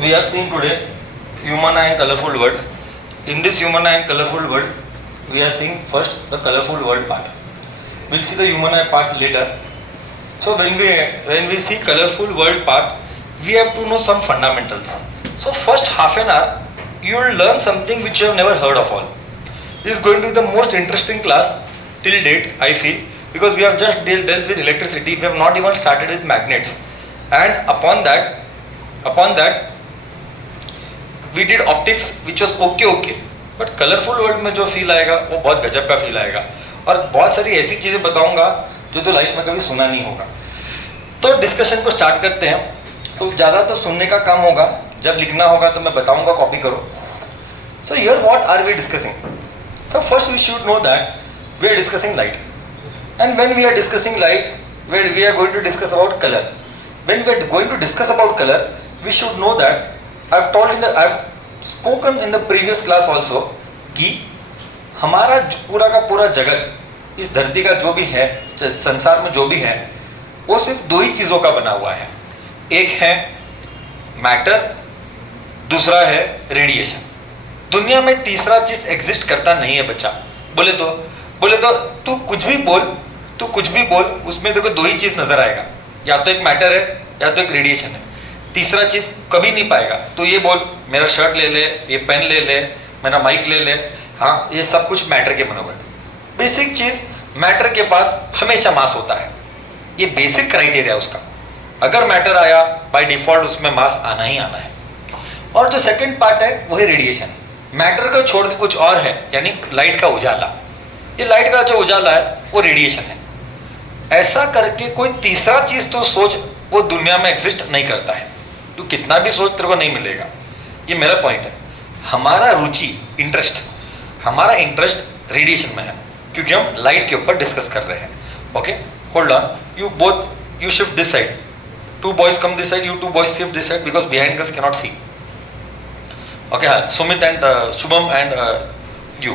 we are seeing today human and colorful world. In this human and colorful world, we are seeing first the colorful world part. We'll see the human and part later. So when we see colorful world part, we have to know some fundamentals. So first half an hour, you will learn something which you have never heard of all. This is going to be the most interesting class till date, I feel, because we have just dealt with electricity. We have not even started with magnets, and upon that we did optics, which was okay. But colourful world में जो feel आएगा वो बहुत गजब का feel आएगा, और बहुत सारी ऐसी चीज़ें बताऊंगा जो तो लाइफ में कभी सुना नहीं होगा. तो डिस्कशन को स्टार्ट करते हैं. सो ज़्यादा तो सुनने का काम होगा, जब लिखना होगा तो मैं बताऊंगा, कॉपी करो. So here what are we discussing? So first we should know that we are discussing light, and when we are discussing light, we are going to discuss about colour. When we are going to discuss about colour, we should know that I have spoken in the previous class also कि हमारा पूरा का पूरा जगत, इस धरती का जो भी है, संसार में जो भी है, वो सिर्फ दो ही चीज़ों का बना हुआ है. एक है मैटर, दूसरा है रेडिएशन. दुनिया में तीसरा चीज एग्जिस्ट करता नहीं है बच्चा. बोले तो तू कुछ भी बोल, उसमें तेरे को दो ही चीज नजर आएगा, या तो एक मैटर है या तो एक रेडिएशन है. तीसरा चीज कभी नहीं पाएगा. तो ये बोल, मेरा शर्ट ले ले, ये पेन ले ले, मेरा माइक ले ले, हाँ ये सब कुछ मैटर के बने हुए. बेसिक चीज मैटर के पास हमेशा मास होता है, ये बेसिक क्राइटेरिया उसका. अगर मैटर आया बाय डिफॉल्ट उसमें मास आना ही आना है. और जो सेकंड पार्ट है वो है रेडिएशन. मैटर को छोड़ के कुछ और है, यानी लाइट का उजाला. ये लाइट का जो उजाला है वो रेडिएशन है. ऐसा करके कोई तीसरा चीज तो सोच, वो दुनिया में एग्जिस्ट नहीं करता है. तू कितना भी सोच तेरे को नहीं मिलेगा. ये मेरा पॉइंट है. हमारा इंटरेस्ट रेडिएशन में है, क्योंकि हम लाइट के ऊपर डिस्कस कर रहे हैं. Okay, hold on. You shift this side. Two boys come this side, you two boys shift this side, because behind girls cannot see. Okay, Sumit and Shubham and you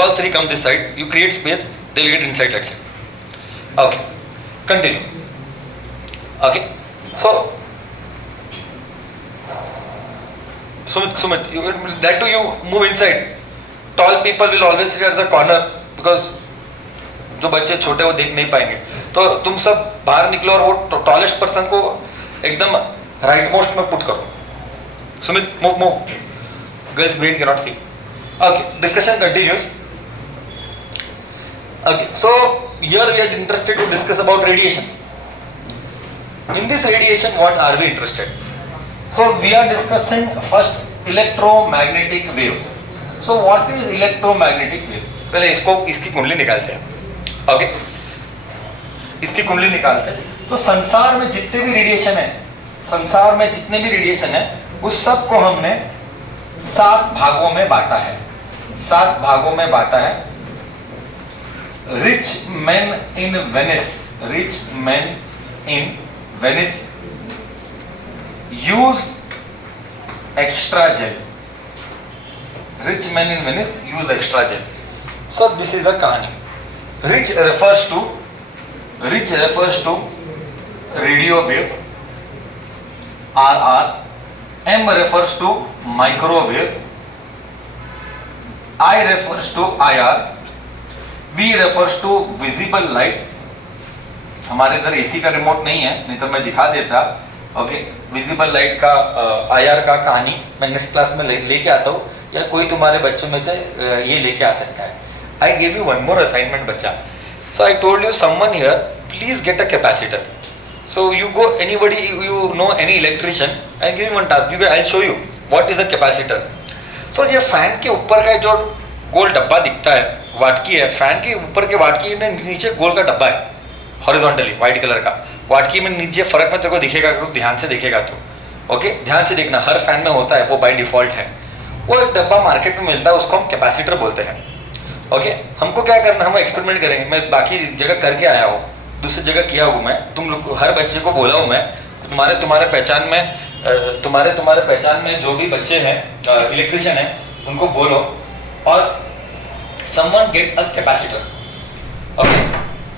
all three come this side. You create space, they'll get inside that side. Okay, continue. Okay, so Sumit, you move inside. Tall people will always sit at the corner, because जो बच्चे छोटे वो देख नहीं पाएंगे. तो तुम सब बाहर निकलो और वो टॉलेस्ट पर्सन को एकदम राइट मोस्ट में पुट करो. Sumit, move. Girls brain can not see. Okay, discussion continues. Okay, so here we are interested to discuss about radiation. In this radiation what are we interested? So we are discussing first electromagnetic wave. So what is electromagnetic wave? पहले इसकी कुंडली निकालते हैं. Okay, इसकी कुंडली निकालते हैं. तो संसार में जितने भी रेडिएशन है, उस सब को हमने 7 भागों में बांटा है. Rich men in Venice use extra gel. So this is a कहानी. Rich refers to radio waves, RR. M refers to microwaves. I refers to IR. V refers to visible light. हमारे इधर एसी का remote नहीं है, नहीं तो मैं दिखा देता. ओके, विजिबल लाइट का IR का कहानी मैं नेक्स्ट क्लास में लेके आता हूँ, या कोई तुम्हारे बच्चों में से ये लेके आ सकता है. I gave you one more assignment, bacha. So I told you someone here, please get a capacitor. So you go, anybody, you know any electrician, I'll give you one task. I'll show you what is a capacitor. So ये fan के ऊपर का जो गोल डब्बा दिखता है, वाटकी है. Fan के ऊपर के वाटकी में नीचे गोल का डब्बा है, हॉरिजॉन्टली व्हाइट कलर का. वाटकी में नीचे फर्क में तेरे को दिखेगा, अगर ध्यान से देखेगा तो. ओके, ध्यान से देखना, हर फैन में होता है, वो बाय डिफॉल्ट है. वो एक डब्बा मार्केट में मिलता है, उसको हम कैपेसिटर बोलते हैं. ओके, हमको क्या करना, हम एक्सपेरिमेंट करेंगे. मैं बाकी जगह करके आया हूँ, दूसरी जगह किया हूँ मैं. तुम लोग, हर बच्चे को बोला हूँ मैं, तुम्हारे पहचान में जो भी बच्चे हैं इलेक्ट्रिशियन है, उनको बोलो और someone get a capacitor. Okay,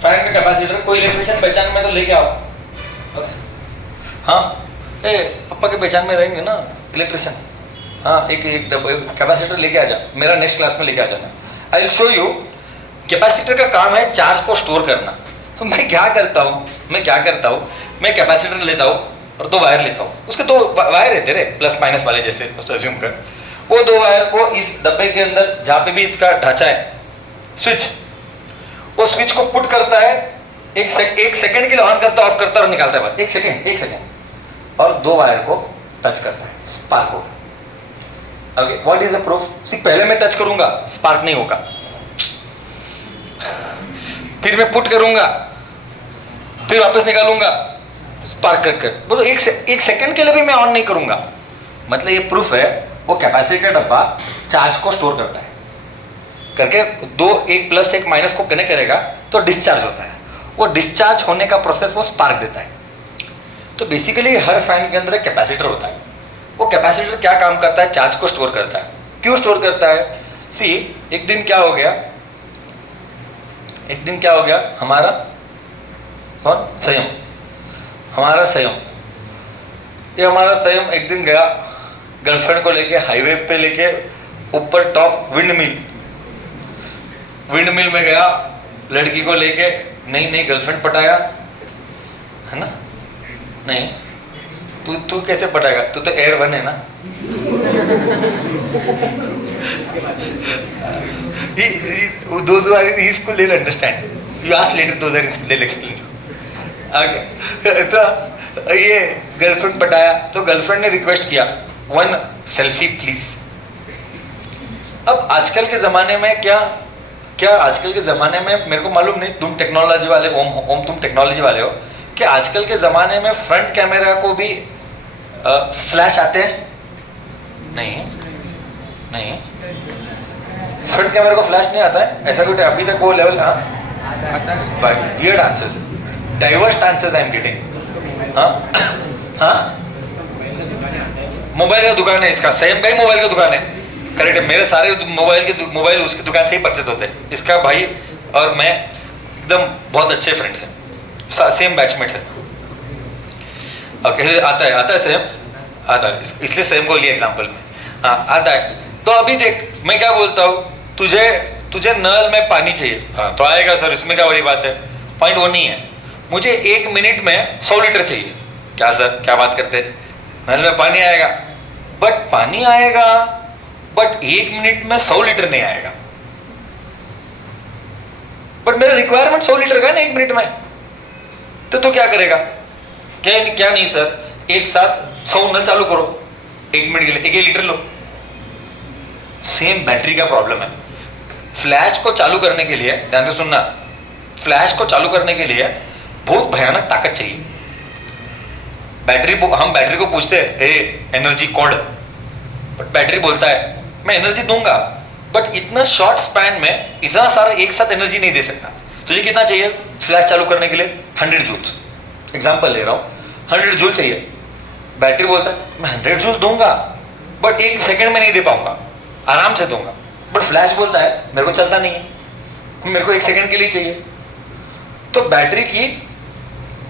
fan का कैपेसिटर कोई इलेक्ट्रिशियन पहचान में तो लेके आओ. ओके, हाँ ए पापा के पहचान में रहेंगे ना इलेक्ट्रिशियन, हाँ एक एक कैपेसिटर लेके आ जा, मेरा नेक्स्ट क्लास में लेके आ जाना। I will show you. Capacitor का काम है चार्ज को स्टोर करना। तो मैं क्या करता हूँ, मैं कैपेसिटर लेता हूँ और 2 वायर लेता हूँ। उसके 2 वायर रहते रे, प्लस माइनस वाले जैसे अज्यूम कर। वो 2 वायर को इस डब्बे के अंदर जहाँ पे भी इसका ढांचा है, स्विच, वो स्विच को पुट करता है, एक सेकंड के लिए ऑन करता है, ऑफ करता है और निकालता है। एक सेकंड और 2 वायर को टच करता है, स्पार्क होगा। Okay, what is the proof? See पहले मैं टच करूंगा, स्पार्क नहीं होगा, फिर मैं पुट करूंगा, फिर वापस निकालूंगा, स्पार्क कर वो तो एक सेकंड के लिए भी मैं ऑन नहीं करूंगा। मतलब ये प्रूफ है वो कैपेसिटर का डब्बा चार्ज को स्टोर करता है, करके 2 एक प्लस एक माइनस को कनेक्ट करेगा तो डिस्चार्ज होता है। वो डिस्चार्ज होने का प्रोसेस वो स्पार्क देता है। तो बेसिकली हर फैन के अंदर एक कैपेसिटर होता है। वो कैपेसिटर क्या काम करता है? चार्ज को स्टोर करता है। क्यों स्टोर करता है? सी एक दिन क्या हो गया हमारा कौन संयम, हमारा संयम एक दिन गया गर्लफ्रेंड को लेके हाईवे पे लेके ऊपर टॉप विंड मिल में गया, लड़की को लेके नई गर्लफ्रेंड पटाया, है ना? नहीं, तू कैसे पटाएगा? तू तो एयर 1 है ना। Those who are in school they'll understand. You ask later, those are in school, they'll explain you. Okay. तो ये गर्लफ्रेंड पटाया तो गर्लफ्रेंड ने रिक्वेस्ट किया 1 सेल्फी प्लीज। अब आजकल के ज़माने में क्या आजकल के ज़माने में मेरे को मालूम नहीं, तुम टेक्नोलॉजी वाले ओम तुम टेक्नोलॉजी वाले हो कि आजकल के ज़माने में फ्रंट कैमरा को भी फ्लैश आते हैं? नहीं, फ्रंट कैमरा को फ्लैश नहीं आता है, ऐसा कुछ अभी तक वो लेवल। हाँ, weird answers, diverse answers I am getting. हाँ, मोबाइल का दुकान है इसका, सेम का ही मोबाइल का दुकान है, करेक्ट है। मेरे सारे मोबाइल उसकी दुकान से ही परचेज होते हैं। इसका भाई और मैं एकदम बहुत अच्छे फ्रेंड्स हैं, सेम बैचमेट्स हैं। ओके, आता है सेम, आता है, इसलिए सेम को लिया एग्जांपल में। हाँ, आता है। तो अभी देख मैं क्या बोलता हूँ, तुझे नल में पानी चाहिए, हाँ तो आएगा सर, इसमें क्या बड़ी बात है। पॉइंट वो नहीं है, मुझे 1 मिनट में 100 लीटर चाहिए। क्या सर, क्या बात करते हैं? नल में पानी आएगा, बट 1 मिनट में 100 लीटर नहीं आएगा। बट मेरा रिक्वायरमेंट 100 लीटर का है ना 1 मिनट में। तो तू क्या करेगा? क्या नहीं सर, एक साथ 100 नल चालू करो 1 मिनट के लिए, 1 लीटर लो। सेम बैटरी का प्रॉब्लम है। फ्लैश को चालू करने के लिए, ध्यान से सुनना, फ्लैश को चालू करने के लिए बहुत भयानक ताकत चाहिए। हम बैटरी को पूछते हैं हे एनर्जी कोड, बट बैटरी बोलता है मैं एनर्जी दूंगा, बट इतना शॉर्ट स्पैन में इतना सारा एक साथ एनर्जी नहीं दे सकता। तुझे कितना चाहिए फ्लैश चालू करने के लिए? 100 जूल्स, एग्जांपल ले रहा हूँ, 100 जूल चाहिए। बैटरी बोलता है मैं 100 जूल दूंगा, बट 1 सेकंड में नहीं दे पाऊंगा, आराम से दूंगा। बट फ्लैश बोलता है मेरे को चलता नहीं है, मेरे को 1 सेकंड के लिए चाहिए। तो बैटरी की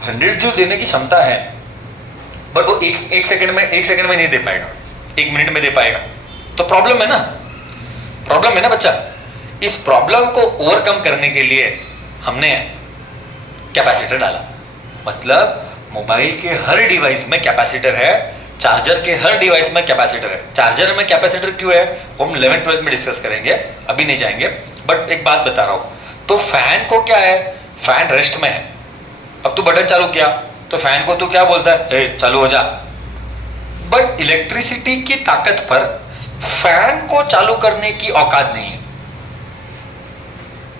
100 जूल देने की क्षमता है, बट वो एक सेकंड में नहीं दे पाएगा, 1 मिनट में दे पाएगा। तो प्रॉब्लम है ना बच्चा। इस प्रॉब्लम को ओवरकम करने के लिए हमने कैपेसिटर डाला। मतलब मोबाइल के हर डिवाइस में कैपेसिटर है, चार्जर के हर डिवाइस में कैपेसिटर है। चार्जर में कैपेसिटर क्यों है हम 11th-12th में डिस्कस करेंगे, अभी नहीं जाएंगे। बट एक बात बता रहा हूं, तो फैन को क्या है, फैन रेस्ट में है। अब तू बटन चालू किया तो फैन को तू क्या बोलता है, ए चालू हो जा। बट इलेक्ट्रिसिटी की ताकत पर फैन को चालू करने की औकात नहीं है।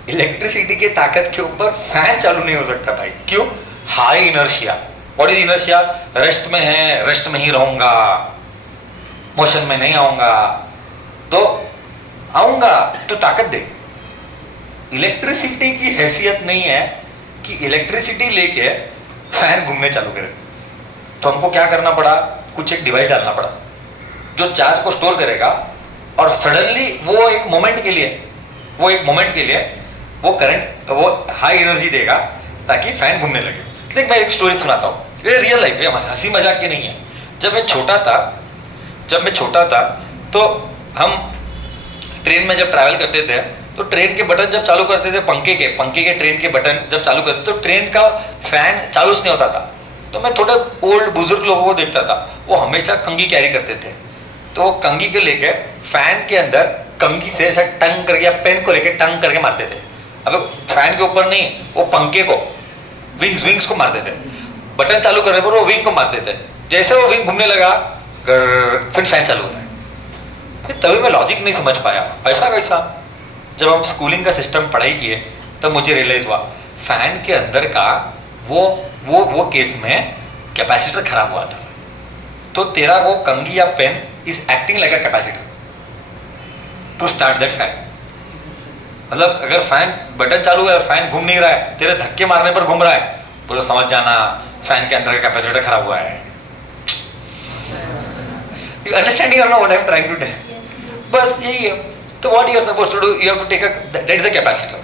इलेक्ट्रिसिटी की ताकत के ऊपर फैन चालू नहीं हो सकता भाई। क्यों? High inertia. What is inertia? Rest में है, रेस्ट में ही रहूंगा, मोशन में नहीं आऊंगा। तो आऊंगा तो ताकत दे। इलेक्ट्रिसिटी की हैसियत नहीं है कि इलेक्ट्रिसिटी लेके फैन घूमने चालू करे। तो हमको क्या करना पड़ा, कुछ एक डिवाइस डालना पड़ा जो चार्ज को स्टोर करेगा, और सडनली वो एक मोमेंट के लिए वो करंट, वो हाई एनर्जी देगा ताकि फैन घूमने लगे। देख मैं एक स्टोरी सुनाता हूँ, ये रियल लाइफ, ये हंसी मजाक की नहीं है। जब मैं छोटा था तो हम ट्रेन में जब ट्रैवल करते थे तो ट्रेन के बटन जब चालू करते थे, पंखे के ट्रेन के बटन जब चालू करते तो ट्रेन का फैन चालू नहीं होता था। तो मैं थोड़ा ओल्ड बुजुर्ग लोगों को देखता था, वो हमेशा कंघी कैरी करते थे। तो वो कंघी को लेके फैन के अंदर कंघी से ऐसा टंग करके या पेन को लेके टंग करके मारते थे। अब फैन के ऊपर नहीं, वो पंखे को विंग्स को मारते थे। बटन चालू करने पर वो विंग को मारते थे। जैसे वो विंग घूमने लगा फिर फैन चालू होता है। तभी मैं लॉजिक नहीं समझ पाया, ऐसा कैसा। जब हम स्कूलिंग का सिस्टम पढ़ाई किए तब मुझे रियलाइज हुआ फैन के अंदर का वो केस में कैपेसिटर खराब हुआ था। तो तेरा वो कंघी या pen is acting like a capacitor to start that fan. मतलब अगर फैन बटन चालू है और फैन घूम नहीं रहा है, तेरे धक्के मारने पर घूम रहा है, बोलो समझ जाना फैन के अंदर का कैपेसिटर खराब हुआ है। You understanding or not what I am trying to tell? बस यही है। तो what you are supposed to do, you have to take that is a capacitor.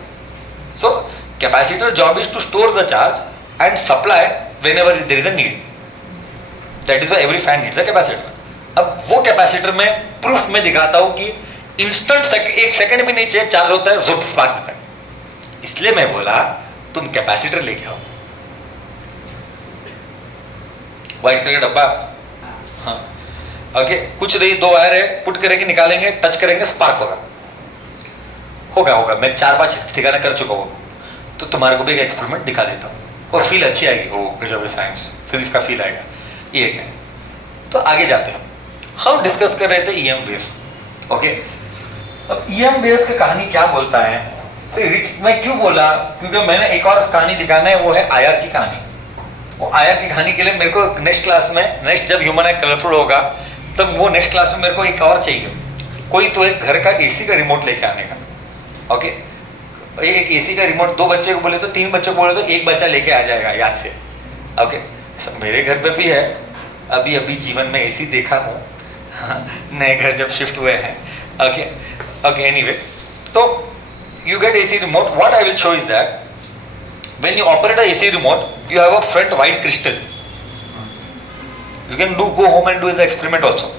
So capacitor job is to store the charge and supply whenever there is a need. That is why every fan needs a capacitor. अब वो capacitor में proof में दिखाता हूँ कि instant एक second भी नहीं चाहिए, चार्ज होता है, जुप मार देता है। इसलिए मैं बोला तुम कैपेसिटर लेके आओ। व्हाइट कलर का डब्बा, हाँ ओके, कुछ नहीं, 2 वायर है, पुट करेंगे, निकालेंगे, टच करेंगे, स्पार्क होगा। मैं 4-5 ठिकाना कर चुका हूँ। तो तुम्हारे को भी एक एक्सपेरिमेंट दिखा देता हूँ और फील अच्छी आएगी। वो गजब साइंस फिजिक्स का फील आएगा। ये क्या है? तो आगे जाते हैं। हम डिस्कस कर रहे थे ईएम वेव। ओके, अब ईएम वेव की कहानी क्या बोलता है? मैं क्यों बोला? क्योंकि मैंने एक और कहानी दिखाना है, वो है आयर की कहानी। वो आयर की कहानी के लिए मेरे को नेक्स्ट क्लास में, नेक्स्ट जब ह्यूमन आई कलरफुल होगा तब वो नेक्स्ट क्लास में मेरे को एक और चाहिए, कोई तो एक घर का एसी का रिमोट लेके आने का। ओके, एक एसी का रिमोट 2 बच्चे को बोले तो 3 बच्चों को बोले तो 1 बच्चा लेके आ जाएगा याद से। ओके, मेरे घर पे भी है, अभी जीवन में एसी देखा हूँ। हाँ, नए घर जब शिफ्ट हुए हैं। ओके, एनीवेज, तो you get AC remote. What I will show is that when you operate a AC remote, you have a front white crystal. You can go home and do the experiment also.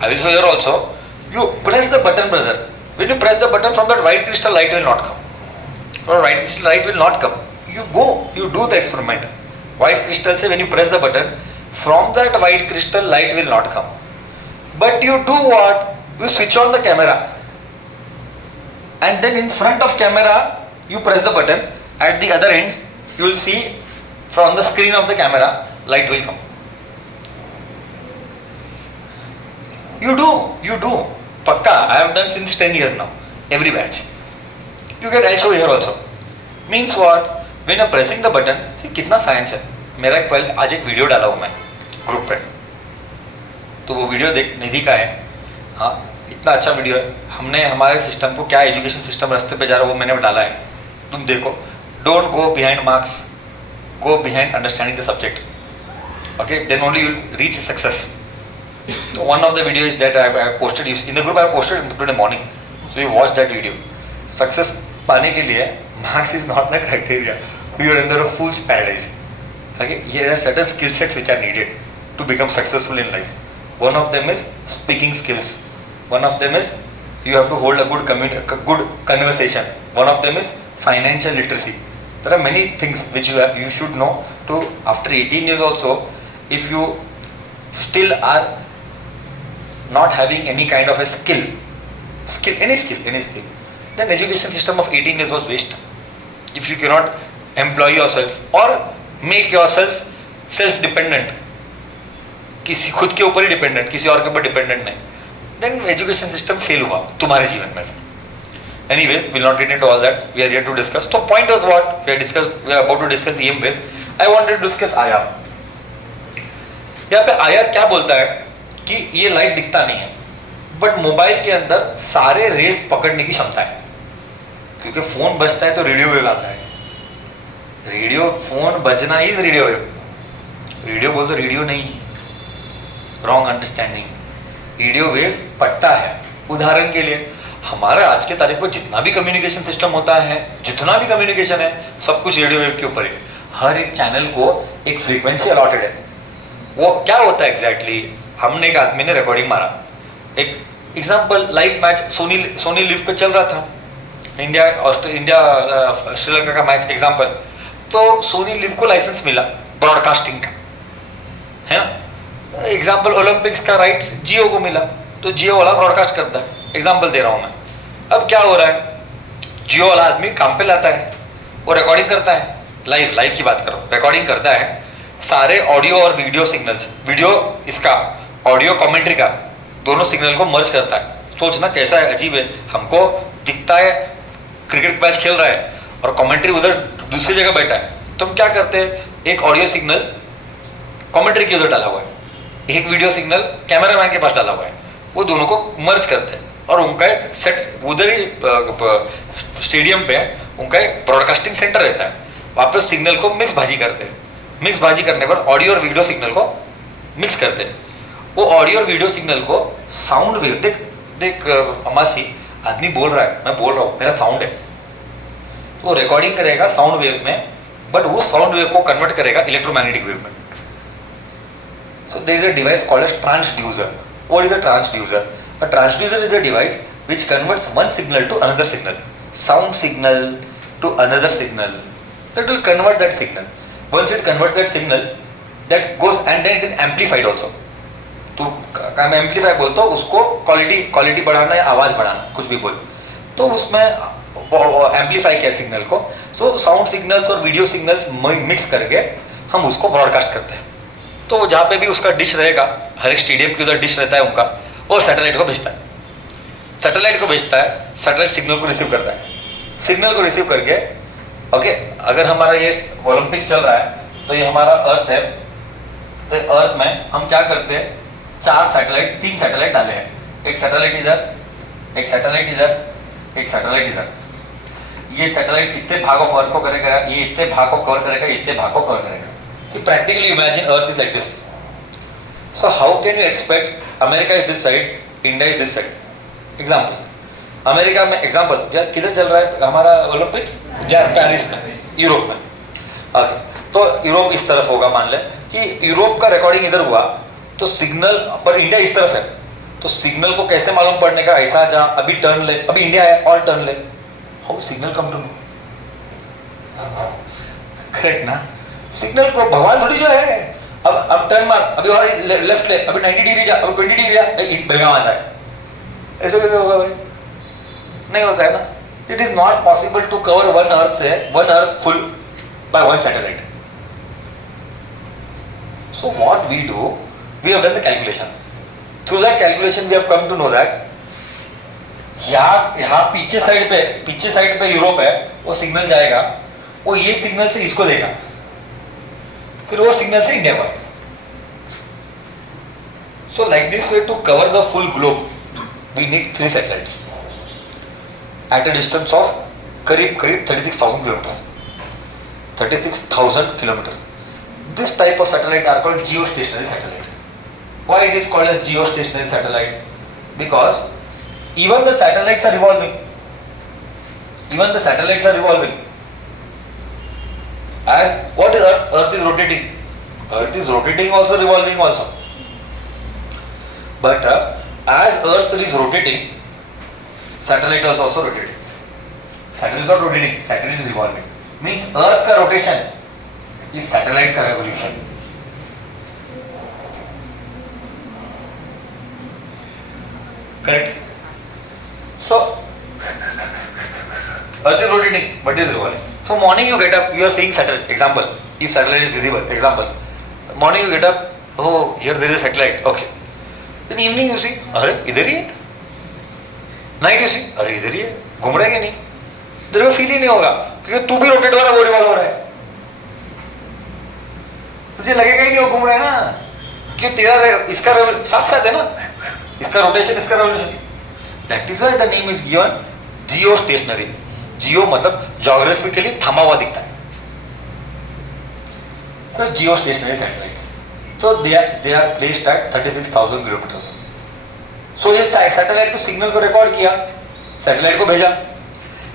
I will show here also. You press the button, brother. When you press the button, from that white crystal light will not come. From white crystal light will not come. You do the experiment. White crystal say when you press the button, from that white crystal light will not come. But you do what? You switch on the camera. And then in front of camera, you press the button. At the other end, you will see from the screen of the camera, light will come. You do. Pakka. I have done since 10 years now. Every batch. I'll show you here also. Means what? When you are pressing the button, see कितना science है। मेरा कल आज एक video डाला हूँ मैं group पे, तो वो वीडियो देख, निधि का है। हाँ, इतना अच्छा वीडियो है। हमने हमारे सिस्टम को क्या एजुकेशन सिस्टम रास्ते पे जा रहा है वो मैंने डाला है, तुम देखो। Don't go behind marks, go behind understanding the subject. Okay, then only you will reach success. So one of the video is that I posted in the group. I posted today morning. So you watch that video. Success पाने के लिए marks is not the criteria. You are in the fool's paradise. Okay, there are certain skill sets which are needed to become successful in life. One of them is speaking skills. One of them is you have to hold a good conversation. One of them is financial literacy. There are many things which you should know. To after 18 years also, if you still are not having any kind of a skill, any skill, then education system of 18 years was waste. If you cannot employ yourself or make yourself self-dependent, किसी खुद के ऊपर ही dependent, किसी और के ऊपर dependent नहीं, then education system fail हुआ तुम्हारे जीवन में। Anyways, we'll not get into all that. We are here to discuss. So point was what? We are about to discuss EM base. I wanted to discuss IR. यहाँ पे IR क्या बोलता है कि ये लाइट दिखता नहीं है, बट मोबाइल के अंदर सारे रेस पकड़ने की क्षमता है। क्योंकि फोन बजता है तो रेडियो वेव आता है। Phone Bazna is radio wave. Radio बोल तो रेडियो नहीं, रॉन्ग अंडरस्टैंडिंग। रेडियो वेव पट्टा है। उदाहरण के लिए हमारा आज के तारीख पर जितना भी कम्युनिकेशन सिस्टम होता है, जितना भी कम्युनिकेशन है, सब कुछ रेडियो वेव के ऊपर है। हर एक चैनल को एक फ्रीक्वेंसी अलॉटेड है। वो क्या होता है एग्जैक्टली? हमने एक आदमी ने रिकॉर्डिंग मारा, एक example live match Sony LIV पे चल रहा था, इंडिया श्रीलंका का मैच एग्जाम्पल, तो सोनी लिव को लाइसेंस मिला ब्रॉडकास्टिंग का, है ना। एग्जाम्पल ओलंपिक्स का राइट्स जियो को मिला, तो जियो वाला ब्रॉडकास्ट करता है, एग्जाम्पल दे रहा हूँ मैं। अब क्या हो रहा है, जियो वाला आदमी काम पे लाता है, वो रिकॉर्डिंग करता है, लाइव की बात करो, रिकॉर्डिंग करता है सारे ऑडियो और वीडियो सिग्नल्स, वीडियो इसका ऑडियो कमेंट्री का, दोनों सिग्नल को मर्ज करता है। सोचना कैसा है, अजीब है। हमको दिखता है क्रिकेट मैच खेल रहा है और कमेंट्री उधर दूसरी जगह बैठा है, तो हम क्या करते हैं, एक ऑडियो सिग्नल कमेंट्री के उधर डाला हुआ है, एक वीडियो सिग्नल कैमरामैन के पास डाला हुआ है, वो दोनों को मर्ज करते हैं और उनका एक सेट उधर ही स्टेडियम पे उनका एक ब्रॉडकास्टिंग सेंटर रहता है, वहाँ पे सिग्नल को मिक्स भाजी करते हैं। मिक्स भाजी करने पर ऑडियो और वीडियो सिग्नल को मिक्स करते हैं। वो ऑडियो और वीडियो सिग्नल को साउंड वेव, देख अमाशी आदमी बोल रहा है, मैं बोल रहा हूँ, मेरा साउंड है, तो वो रिकॉर्डिंग करेगा साउंड वेव में, बट वो साउंड वेव को कन्वर्ट करेगा इलेक्ट्रोमैग्नेटिक वेव में। So there is a device called as transducer. What is a transducer? A transducer is a device which converts one signal to another signal, sound signal to another signal, that will convert that signal. Once it converts that signal, that goes and then it is amplified also. तो मैं amplify बोलता हूँ उसको, quality बढ़ाना या आवाज़ बढ़ाना, कुछ भी बोल, तो उसमें एम्पलीफाई किया सिग्नल को। सो साउंड सिग्नल्स और वीडियो सिग्नल्स मिक्स करके हम उसको ब्रॉडकास्ट करते हैं। तो जहाँ पे भी उसका डिश रहेगा, हर एक स्टेडियम के उधर डिश रहता है उनका, और सैटेलाइट को भेजता है, सैटेलाइट को भेजता है, सैटेलाइट सिग्नल को रिसीव करता है, सिग्नल को रिसीव करके ओके, अगर हमारा ये ओलंपिक्स चल रहा है तो ये हमारा अर्थ है, तो अर्थ में हम क्या करते हैं, 3 सैटेलाइट डाले हैं, एक सैटेलाइट इधर, एक सैटेलाइट इधर, एक सैटेलाइट इधर। ये सैटेलाइट इतने भाग ऑफ अर्थ को करेगा, ये इतने भाग को कवर करेगा, इतने भाग को कवर करेगा। So practically imagine earth is like this. So how can you expect America is this side, India is this side? Example America में, एग्जाम्पल किधर चल रहा है हमारा ओलंपिक्स, पेरिस में, यूरोप में। ओके, तो यूरोप इस तरफ होगा, मान ले कि यूरोप का रिकॉर्डिंग इधर हुआ, तो सिग्नल पर इंडिया इस तरफ है, तो सिग्नल को कैसे मालूम पड़ने का, ऐसा जा अभी टर्न ले, अभी इंडिया है और टर्न ले, how signal come to me? Correct ना? सिग्नल को भगवान थोड़ी जो है, अब टर्न मार, अभी और लेफ्ट ले, अभी 90 डिग्री जा, अभी 20 डिग्री जा, बेलगाम आता है, ऐसे कैसे होगा भाई? नहीं होता है ना। It is not possible to cover one earth full by one satellite. So what we do, we have done the calculation, through that calculation we have come to know that यहाँ पीछे साइड पे Europe है, वो signal जाएगा, वो ये signal से इसको देगा, फिर वो सिग्नल से इंडिया को। So like this way to cover the full globe we need 3 satellites at a distance of करीब 36,000 kilometers. 36,000 kilometers. This type of satellite are called geostationary satellite. Why it is called as geostationary satellite? Because even the satellites are revolving. As what is Earth? Earth is rotating. Earth is rotating also, revolving also. But as Earth is rotating, satellite is also rotating. Satellite is not rotating, satellite is revolving. Means Earth का rotation is satellite का revolution. Correct? So Earth is rotating, but it is revolving. So morning you get up, you are seeing satellite. Example, if satellite is visible. Example, morning you get up, oh here there is a satellite. Okay. Then evening you see, अरे इधर ही है। Night you see, अरे इधर ही है, घूम रहा है कि नहीं? तेरे को फील ही नहीं होगा, क्योंकि तू भी रोटेट हो रहा है, वो रिवॉल्व हो रहा है, तुझे लगेगा ही नहीं वो घूम रहा है ना, क्योंकि तेरा इसका साथ साथ है ना, इसका रोटेशन, इसका revolution. That is why the name is given geostationary. Geo मतलब ज्योग्राफिकली थमा हुआ दिखता है, so geostationary satellites. So they are placed at 36,000 kilometers. So ये सैटेलाइट को सिग्नल को रिकॉर्ड किया, सैटेलाइट को भेजा,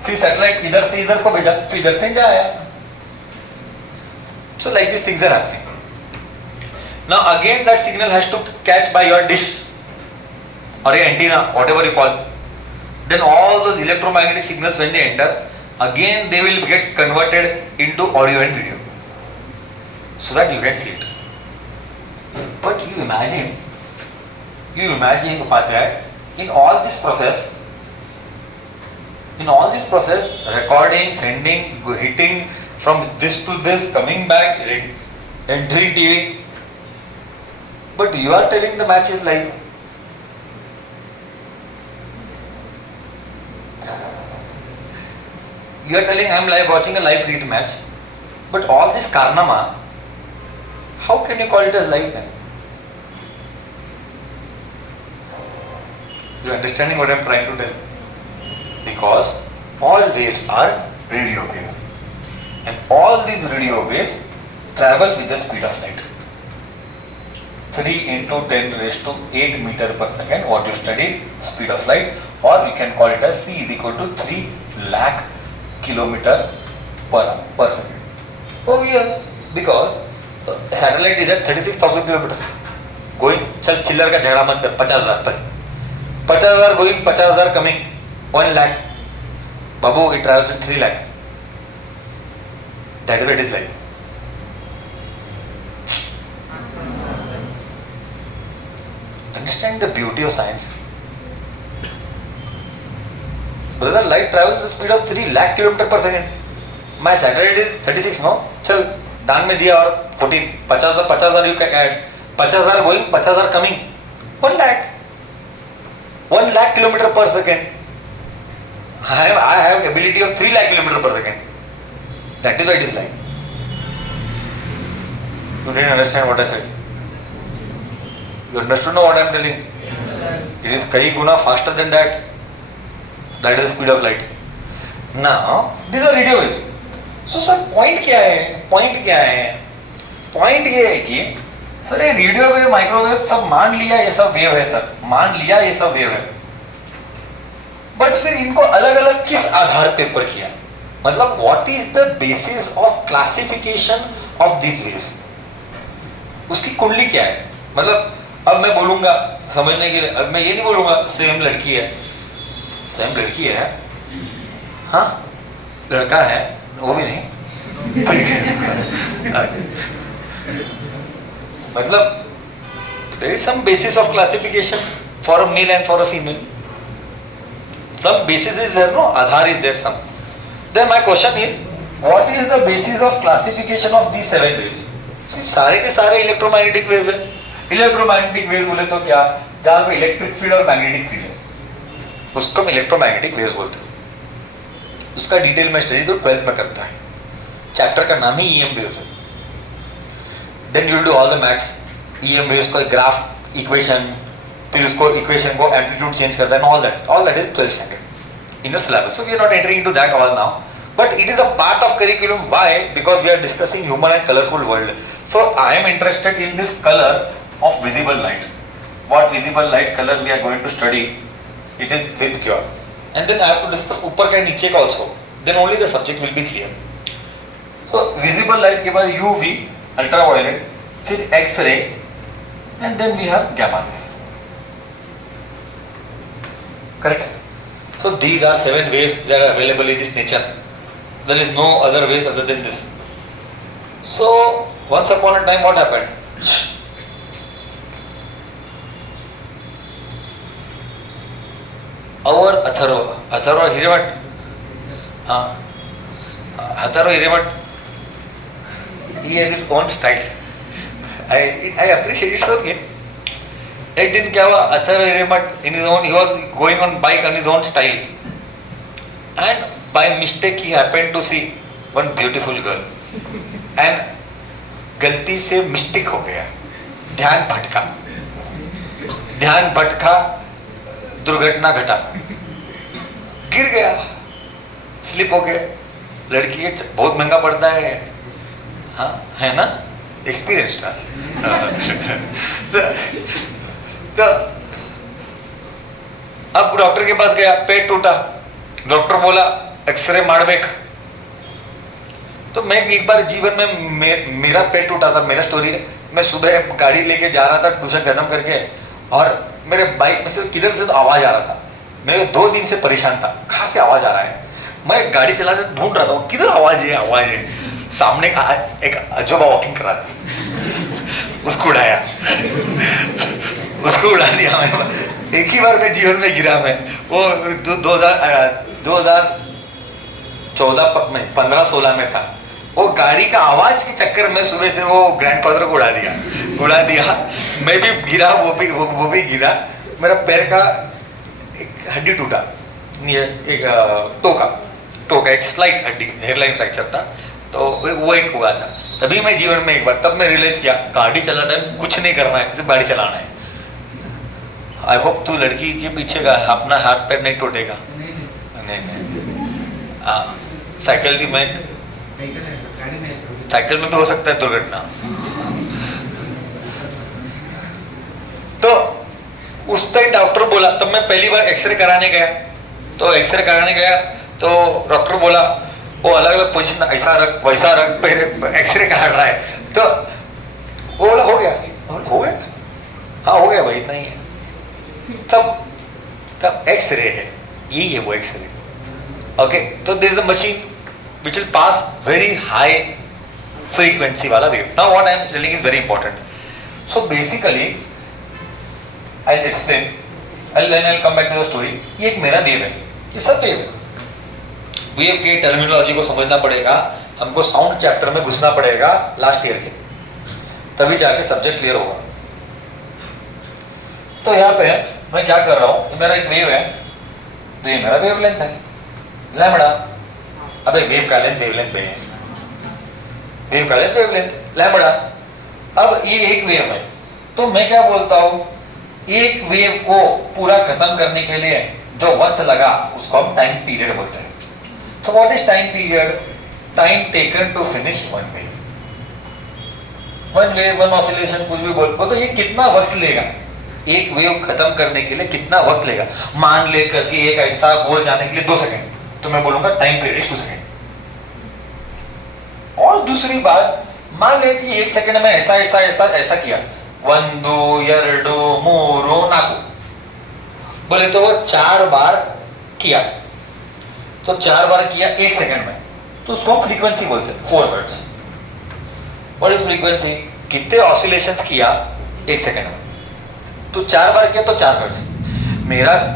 फिर सैटेलाइट इधर से इधर को भेजा, फिर इधर से इंडिया आया। So like these things are happening. Now again that signal has to catch by your dish or your antenna, whatever you call. Then all those electromagnetic signals, when they enter, again they will get converted into audio and video, so that you can see it. But you imagine Upadhyay, in all this process, recording, sending, hitting from this to this, coming back, entering TV. But you are telling the match is live. You are telling I am live watching a live cricket match. But all this Karnama, how can you call it as live then? You understanding what I am trying to tell? Because all waves are radio waves, and all these radio waves travel with the speed of light. 3 into 10 raised to 8 meter per second, what you studied, speed of light, or we can call it as C is equal to 3 lakh kilometer per second. Oh yes, because satellite is at 36,000 kilometer. Going, चल चिल्लर का झगड़ा मत कर, 50,000 पर 50,000 going, 50,000 coming, 1 lakh. Babu, it travels with 3 lakh. That is what it is like. Understand the beauty of science. Brother, light travels at the speed of 3 lakh kilometer per second. My satellite is 36, no? चल दान में दिया और 14, 50,000 you can add. 50,000 going, 50,000 coming, 1 lakh. 1 lakh kilometer per second. I have ability of 3 lakh kilometer per second. That is why it is like. You didn't understand what I said. You understood now what I am telling? It is kai guna faster than that. That is the speed of light. Now, these are radio waves. So sir, point क्या है? Point ये है कि sir ये radio wave, microwave सब मान लिया ये सब वेव है सर, मान लिया ये सब वेव है, बट फिर इनको अलग अलग किस आधार पे पर किया? मतलब what is the basis of classification of this waves? उसकी कुंडली क्या है? मतलब अब मैं बोलूंगा समझने के लिए, अब मैं ये नहीं बोलूंगा सेम लड़की है, हाँ लड़का है वो भी नहीं मतलब there is some basis of classification for a male and for a female. Some basis is there, no? Aadhar is there some. Then my question is, what is the basis of classification of these 7 waves? See, सारे के सारे electromagnetic waves हैं. Electromagnetic waves बोले तो क्या? जहाँ पे electric field और मैग्नेटिक फील्ड है, उसको हम इलेक्ट्रोमैग्नेटिक वेव्स बोलते हैं. उसका डिटेल में स्टडी तो 12th में करता है. चैप्टर का नाम ही EM वेव्स है. Then you will do all the maths, EM waves को ग्राफ इक्वेशन, फिर उसको इक्वेशन को एम्पलीट्यूड चेंज करता है, all that is 12th standard in your syllabus. So we are not entering into that all now, but it is a part of curriculum. Why? Because we are discussing human and colorful world. So I am interested in this color of visible light. What visible light color we are going to study? It is with cure, and then I have to discuss ऊपर का नीचे का also. Then only the subject will be clear. So visible light के बाद UV, ultraviolet, फिर X-ray, and then we have gamma rays. Correct? So these are 7 waves that are available in this nature. There is no other ways other than this. So once upon a time, what happened? Our Atharva Hiramat, Atharva Hiramat, he has his own style. I appreciate it. So okay. एक दिन क्या हुआ, Atharva Hiremath in his own, he was going on bike on his own style, and by mistake he happened to see one beautiful girl, and गलती से mistake हो गया, ध्यान भटका, दुर्घटना घटा, गिर गया, स्लिप हो गया. लड़की के बहुत महंगा पड़ता है, हाँ है ना, एक्सपीरियंस था. तो अब डॉक्टर के पास गया, पेट टूटा, डॉक्टर बोला एक्सरे मारबेक. तो मैं एक बार जीवन में मेरा पेट टूटा था, मेरा स्टोरी है. मैं सुबह गाड़ी लेके जा रहा था ट्यूशन खत्म करके, और मेरे बाइक में से किधर से तो आवाज आ रहा था। मैं 2 दिन से परेशान था, कहाँ से आवाज आ रहा है। मैं गाड़ी चला कर ढूंढ रहा था किधर आवाज है। सामने का एक अजूबा वॉकिंग कर रहा था, उसको उड़ाया उसको उड़ा दिया मैं। एक ही बार मैं जीवन में गिरा मैं, वो 2014 में 15-16 में था। वो गाड़ी का आवाज के चक्कर में सुबह से वो ग्रैंडफादर को उड़ा दिया। मैं भी गिरा, वो भी गिरा। मेरा पैर का एक हड्डी टूटा, एक टो का एक स्लाइट हड्डी, हेयरलाइन फ्रैक्चर था, तो वो एक हुआ था। तभी मैं जीवन में एक बार, तब मैं रियलाइज किया गाड़ी चलाना है, कुछ नहीं करना है, सिर्फ गाड़ी चलाना है। आई होप तू लड़की के पीछे का अपना हाथ पैर नहीं टूटेगा। नहीं। साइकिल की मैं साइकिल में भी हो सकता है दुर्घटना। तो उस टाइम डॉक्टर बोला, तब मैं पहली बार एक्सरे कराने गया, तो डॉक्टर बोला वो अलग अलग पोजीशन, ऐसा रख वैसा रख, पहले एक्सरे काट रहा है। तो वो बोला हो गया, हाँ हो गया भाई, इतना ही है। तब एक्सरे है, यही है वो एक्सरे। ओके, तो there is a machine which will pass very high frequency वाला wave. Now what I am telling is very important. So basically I'll explain, then I'll come back to the story. ये एक मेरा wave है, ये सब wave है। Wave के terminology को समझना पड़ेगा, हमको साउंड चैप्टर में घुसना पड़ेगा लास्ट ईयर के, तभी जाके सब्जेक्ट क्लियर होगा। तो यहाँ पे मैं क्या कर रहा हूँ, मेरा एक वेव है, तो ये मेरा वेव लेंथ है लैम्बडा। अबे वेव का लेंथ वेवलेंथ पे है, वेव का लेंथ वेवलेंथ लैम्बडा। अब ये एक वेव है, तो मैं क्या बोलता हूँ, एक वेव को पूरा खत्म करने के लिए जो वक्त लगा उसको हम टाइम पीरियड बोलते हैं। So what is time period? Time taken to finish one wave. One wave, one oscillation, कुछ भी बोल तो ये कितना वक्त लेगा, एक वेव खत्म करने के लिए कितना वक्त लेगा। मान ले करके एक ऐसा गोल जाने के लिए 2 सेकंड, तो मैं बोलूंगा टाइम पीरियड 2 सेकंड। और दूसरी बात, मान ले कि 1 सेकंड में ऐसा ऐसा ऐसा ऐसा किया, 1 2 2 3 4 बोले तो वो 4 बार किया, तो 4 बार किया 1 सेकंड में, तो उसको फ्रीक्वेंसी बोलते हैं, 4 हर्ट्ज। What is frequency? कितने ऑसिलेशंस किया 1 सेकंड में, तो 4 बार किया तो 4 हर्ट्ज।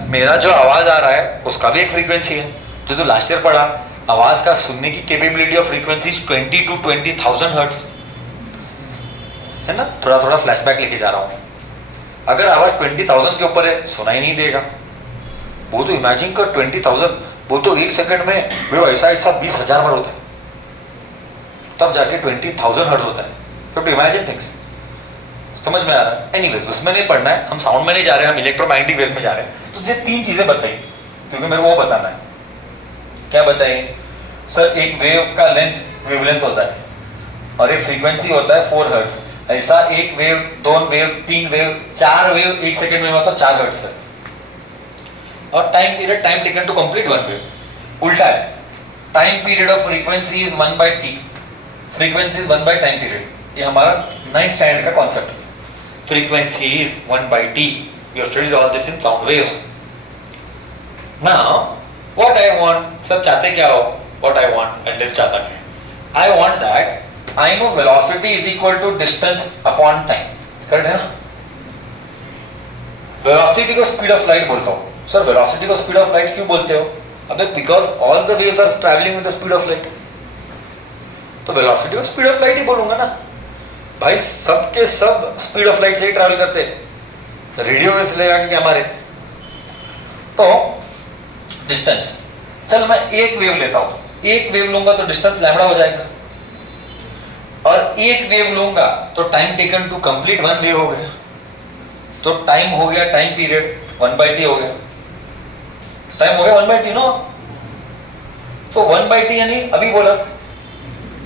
मेरा जो आवाज आ रहा है उसका भी एक फ्रीक्वेंसी है, जो लास्ट ईयर पढ़ा, आवाज का सुनने की capability of frequency 20 to 20,000 hertz है ना। थोड़ा फ्लैशबैक लेके जा रहा हूं। अगर आवाज 20,000 के ऊपर है, सुनाई नहीं देगा। वो तो इमेजिन कर 20,000, वो तो 1 सेकंड में वो ऐसा 20,000 बार होता है, तब जाके 20,000 हर्ट्ज होता है। तो इमेजिन थिंग्स, समझ में आ रहा है? एनीवेज, उसमें नहीं पढ़ना है, हम साउंड में नहीं जा रहे हैं, हम इलेक्ट्रोमैग्नेटिक वेव्स में जा रहे हैं। तो ये 3 चीजें बताई, क्योंकि मेरे को वो बताना है। क्या बताइए सर? एक वेव का लेंथ वेवलेंथ होता है, और एक फ्रीक्वेंसी होता है 4 हर्ट्ज। ऐसा एक wave, 2 wave, 3 wave, 4 wave 1 second में होता है 4 हर्ट्ज है। और time period, time taken to complete 1 wave उल्टा है। Time period of frequency is 1/t, frequency is 1/टाइम पीरियड। ये हमारा 9th स्टैंडर्ड का कॉन्सेप्ट है। Frequency is 1/t। We have studied all this in sound waves. Now what I want, सब चाहते क्या हो? What I want, एटलीस्ट चाहता क्या? I want that I know velocity is equal to distance upon time, correct है ना? Velocity को speed of light बोलता हूँ। सर वेलोसिटी को स्पीड ऑफ लाइट क्यों बोलते हो? अबे because all the waves are travelling with the speed of light, तो वेलोसिटी को स्पीड ऑफ लाइट ही बोलूंगा ना भाई। सब के सब स्पीड ऑफ लाइट से ही ट्रैवल करते हैं, रेडियो वेव्स लेगा क्या हमारे? तो डिस्टेंस, चल मैं एक वेव लेता हूं, एक वेव लूंगा तो डिस्टेंस लैम्बडा हो जाएगा, और एक वेव लूंगा तो time taken to complete 1 wave हो गया, तो टाइम हो गया, टाइम पीरियड 1/t हो गया, टाइम हो गया 1/t नो। तो 1/t यानी अभी बोला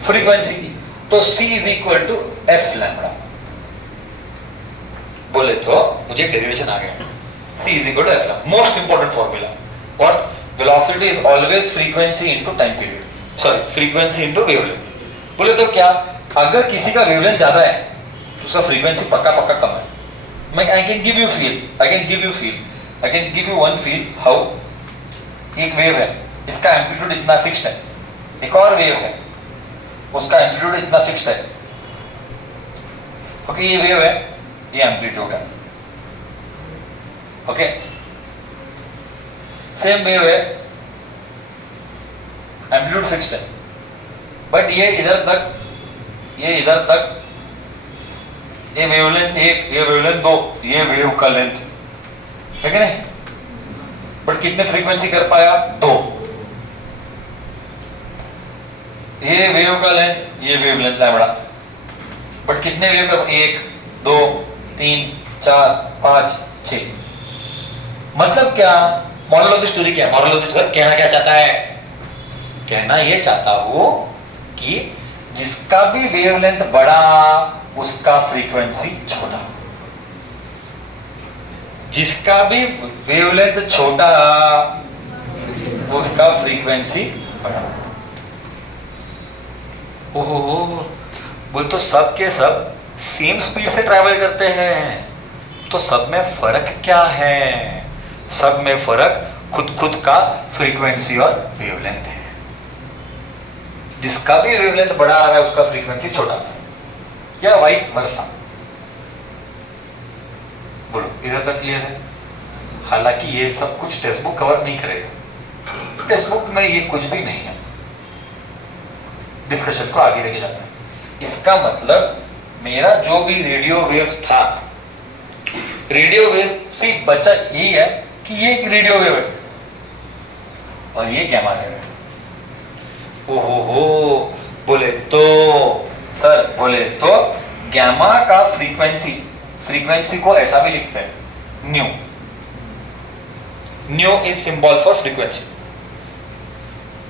फ्रीक्वेंसी की, तो c is equal to f lambda. बोले तो मुझे डेरिवेशन आ गया, c is equal to f lambda. Most important formula, what? Velocity is always frequency into time period, sorry frequency into wavelength। बोले तो क्या, अगर किसी का वेवलेंथ ज्यादा है उसका फ्रीक्वेंसी पक्का पक्का कम है। मैं I can give you one feel how एक वेव है, इसका एम्पलीट्यूड इतना फिक्स्ड है, एक और वेव है उसका एम्पलीट्यूड इतना फिक्स्ड है। ओके, ये वेव है, ये एम्पलीट्यूड है। ओके, सेम वेव है, एम्पलीट्यूड फिक्स्ड है, बट ये इधर तक, ये इधर तक, ये वेवलेंथ एक, ये वेवलेंथ दो, ये वेव का लेंथ है कि नहीं? बट कितने फ्रीक्वेंसी कर पाया? दो। ये वेव का लेंथ, ये वेव लेंथ लैम्बडा, बट कितने वेव का? एक, दो, तीन, चार, पांच, छह। मतलब क्या? मॉरल ऑफ द स्टोरी क्या है? मॉरल ऑफ द स्टोरी कहना क्या चाहता है? कहना ये चाहता हूं कि जिसका भी वेवलेंथ बड़ा उसका फ्रीक्वेंसी छोटा, जिसका भी वेवलेंथ छोटा उसका फ्रीक्वेंसी बड़ा। ओहो, बोल तो सब के सब सेम स्पीड से ट्रैवल करते हैं, तो सब में फर्क क्या है? सब में फर्क खुद का फ्रीक्वेंसी और वेवलेंथ है। जिसका भी वेवलेंथ बड़ा आ रहा है उसका फ्रीक्वेंसी छोटा, या वाइस वर्सा। बोलो, इधर तक क्लियर है? हालांकि ये सब कुछ टेक्स्ट बुक कवर नहीं करेगा, टेक्स्ट बुक में ये कुछ भी नहीं है, डिस्कशन को आगे लेके जाते हैं। इसका मतलब मेरा जो भी रेडियो वेव्स था, रेडियो वेव सिर्फ बचा यही है कि ये एक रेडियो वेव है और ये गैमा वेव है। ओहो, बोले तो सर, बोले तो गैमा का फ्रीक्वेंसी को ऐसा भी लिखते हैं, new. New is symbol for frequency.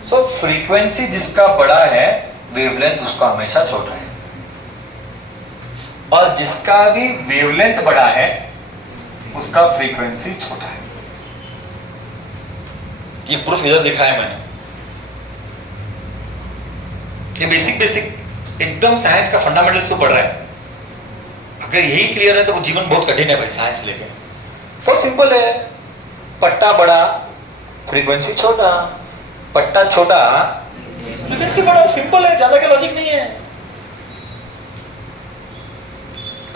So frequency जिसका बड़ा है, वेवलेंथ उसका हमेशा छोटा है, और जिसका भी वेवलेंथ बड़ा है उसका फ्रीक्वेंसी छोटा है। ये प्रूफ इधर दिखा है मैंने। ये बेसिक एकदम साइंस का फंडामेंटल्स तो पढ़ रहा है। अगर यही क्लियर है तो वो जीवन बहुत कठिन है भाई, साइंस लेके। बहुत सिंपल है, पट्टा बड़ा फ्रीक्वेंसी छोटा, पट्टा छोटा फ्रीक्वेंसी बड़ा। सिंपल है, ज्यादा का लॉजिक नहीं है।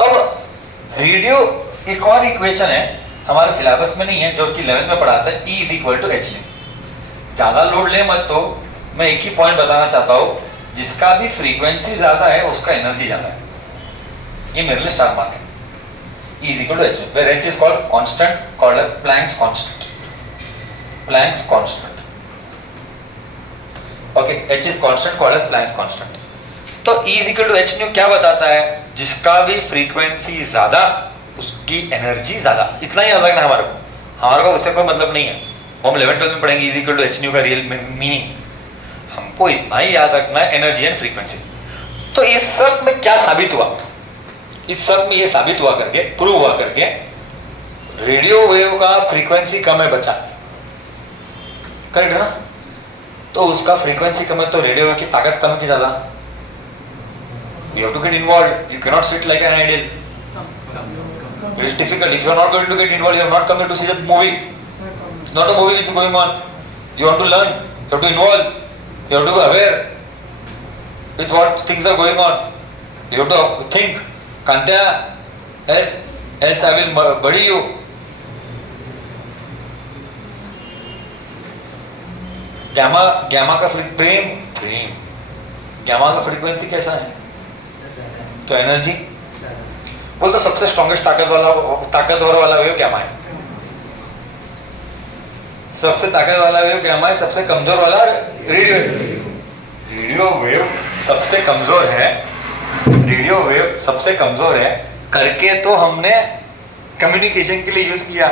अब रेडियो एक और इक्वेशन है, हमारे सिलेबस में नहीं है, जो कि 11th में पढ़ाता है, E = H। ज्यादा लोड ले मत, तो मैं एक ही पॉइंट बताना चाहता हूं, जिसका भी फ्रीक्वेंसी ज्यादा है उसका एनर्जी ज्यादा है। ये मेरे लिए स्टार मार्क है। E = H, where H is called constant, called as Planck's constant. Planck's constant. Okay, H is constant, called as Planck's constant. तो E = H न्यू क्या बताता है? जिसका भी फ्रीक्वेंसी ज्यादा उसकी एनर्जी ज्यादा। इतना ही याद रखना हमारे को उससे कोई मतलब नहीं है। हम 11th-12th में पढ़ेंगे E = H न्यू का रियल मीनिंग। हमको इतना ही याद रखना है, एनर्जी एंड फ्रीक्वेंसी। तो इस सब में क्या साबित हुआ? इस सब में ये साबित हुआ करके, प्रूव हुआ करके, रेडियो वेव का फ्रीक्वेंसी कम है बच्चा, करेक्ट है ना? तो उसका फ्रीक्वेंसी कम है तो रेडियो वेव की ताकत कम है कि ज्यादा? You have to get involved. You cannot sit like an idle. It is difficult. If you are not going to get involved, you are not coming to see the movie. It's not a movie which is going on. You want to learn. You have to involve. You have to be aware with what things are going on. You have to think. Kantya, else I will buddy you. Gamma का प्रेम gamma का frequency कैसा है? तो energy बोल तो सबसे strongest ताकतवर वाला वेव गैमा है। सबसे ताकत वाला वेव गैमा है, सबसे कमजोर वाला रेडियो वेव सबसे कमजोर है। रेडियो वेव सबसे कमजोर है करके तो हमने कम्युनिकेशन के लिए यूज किया।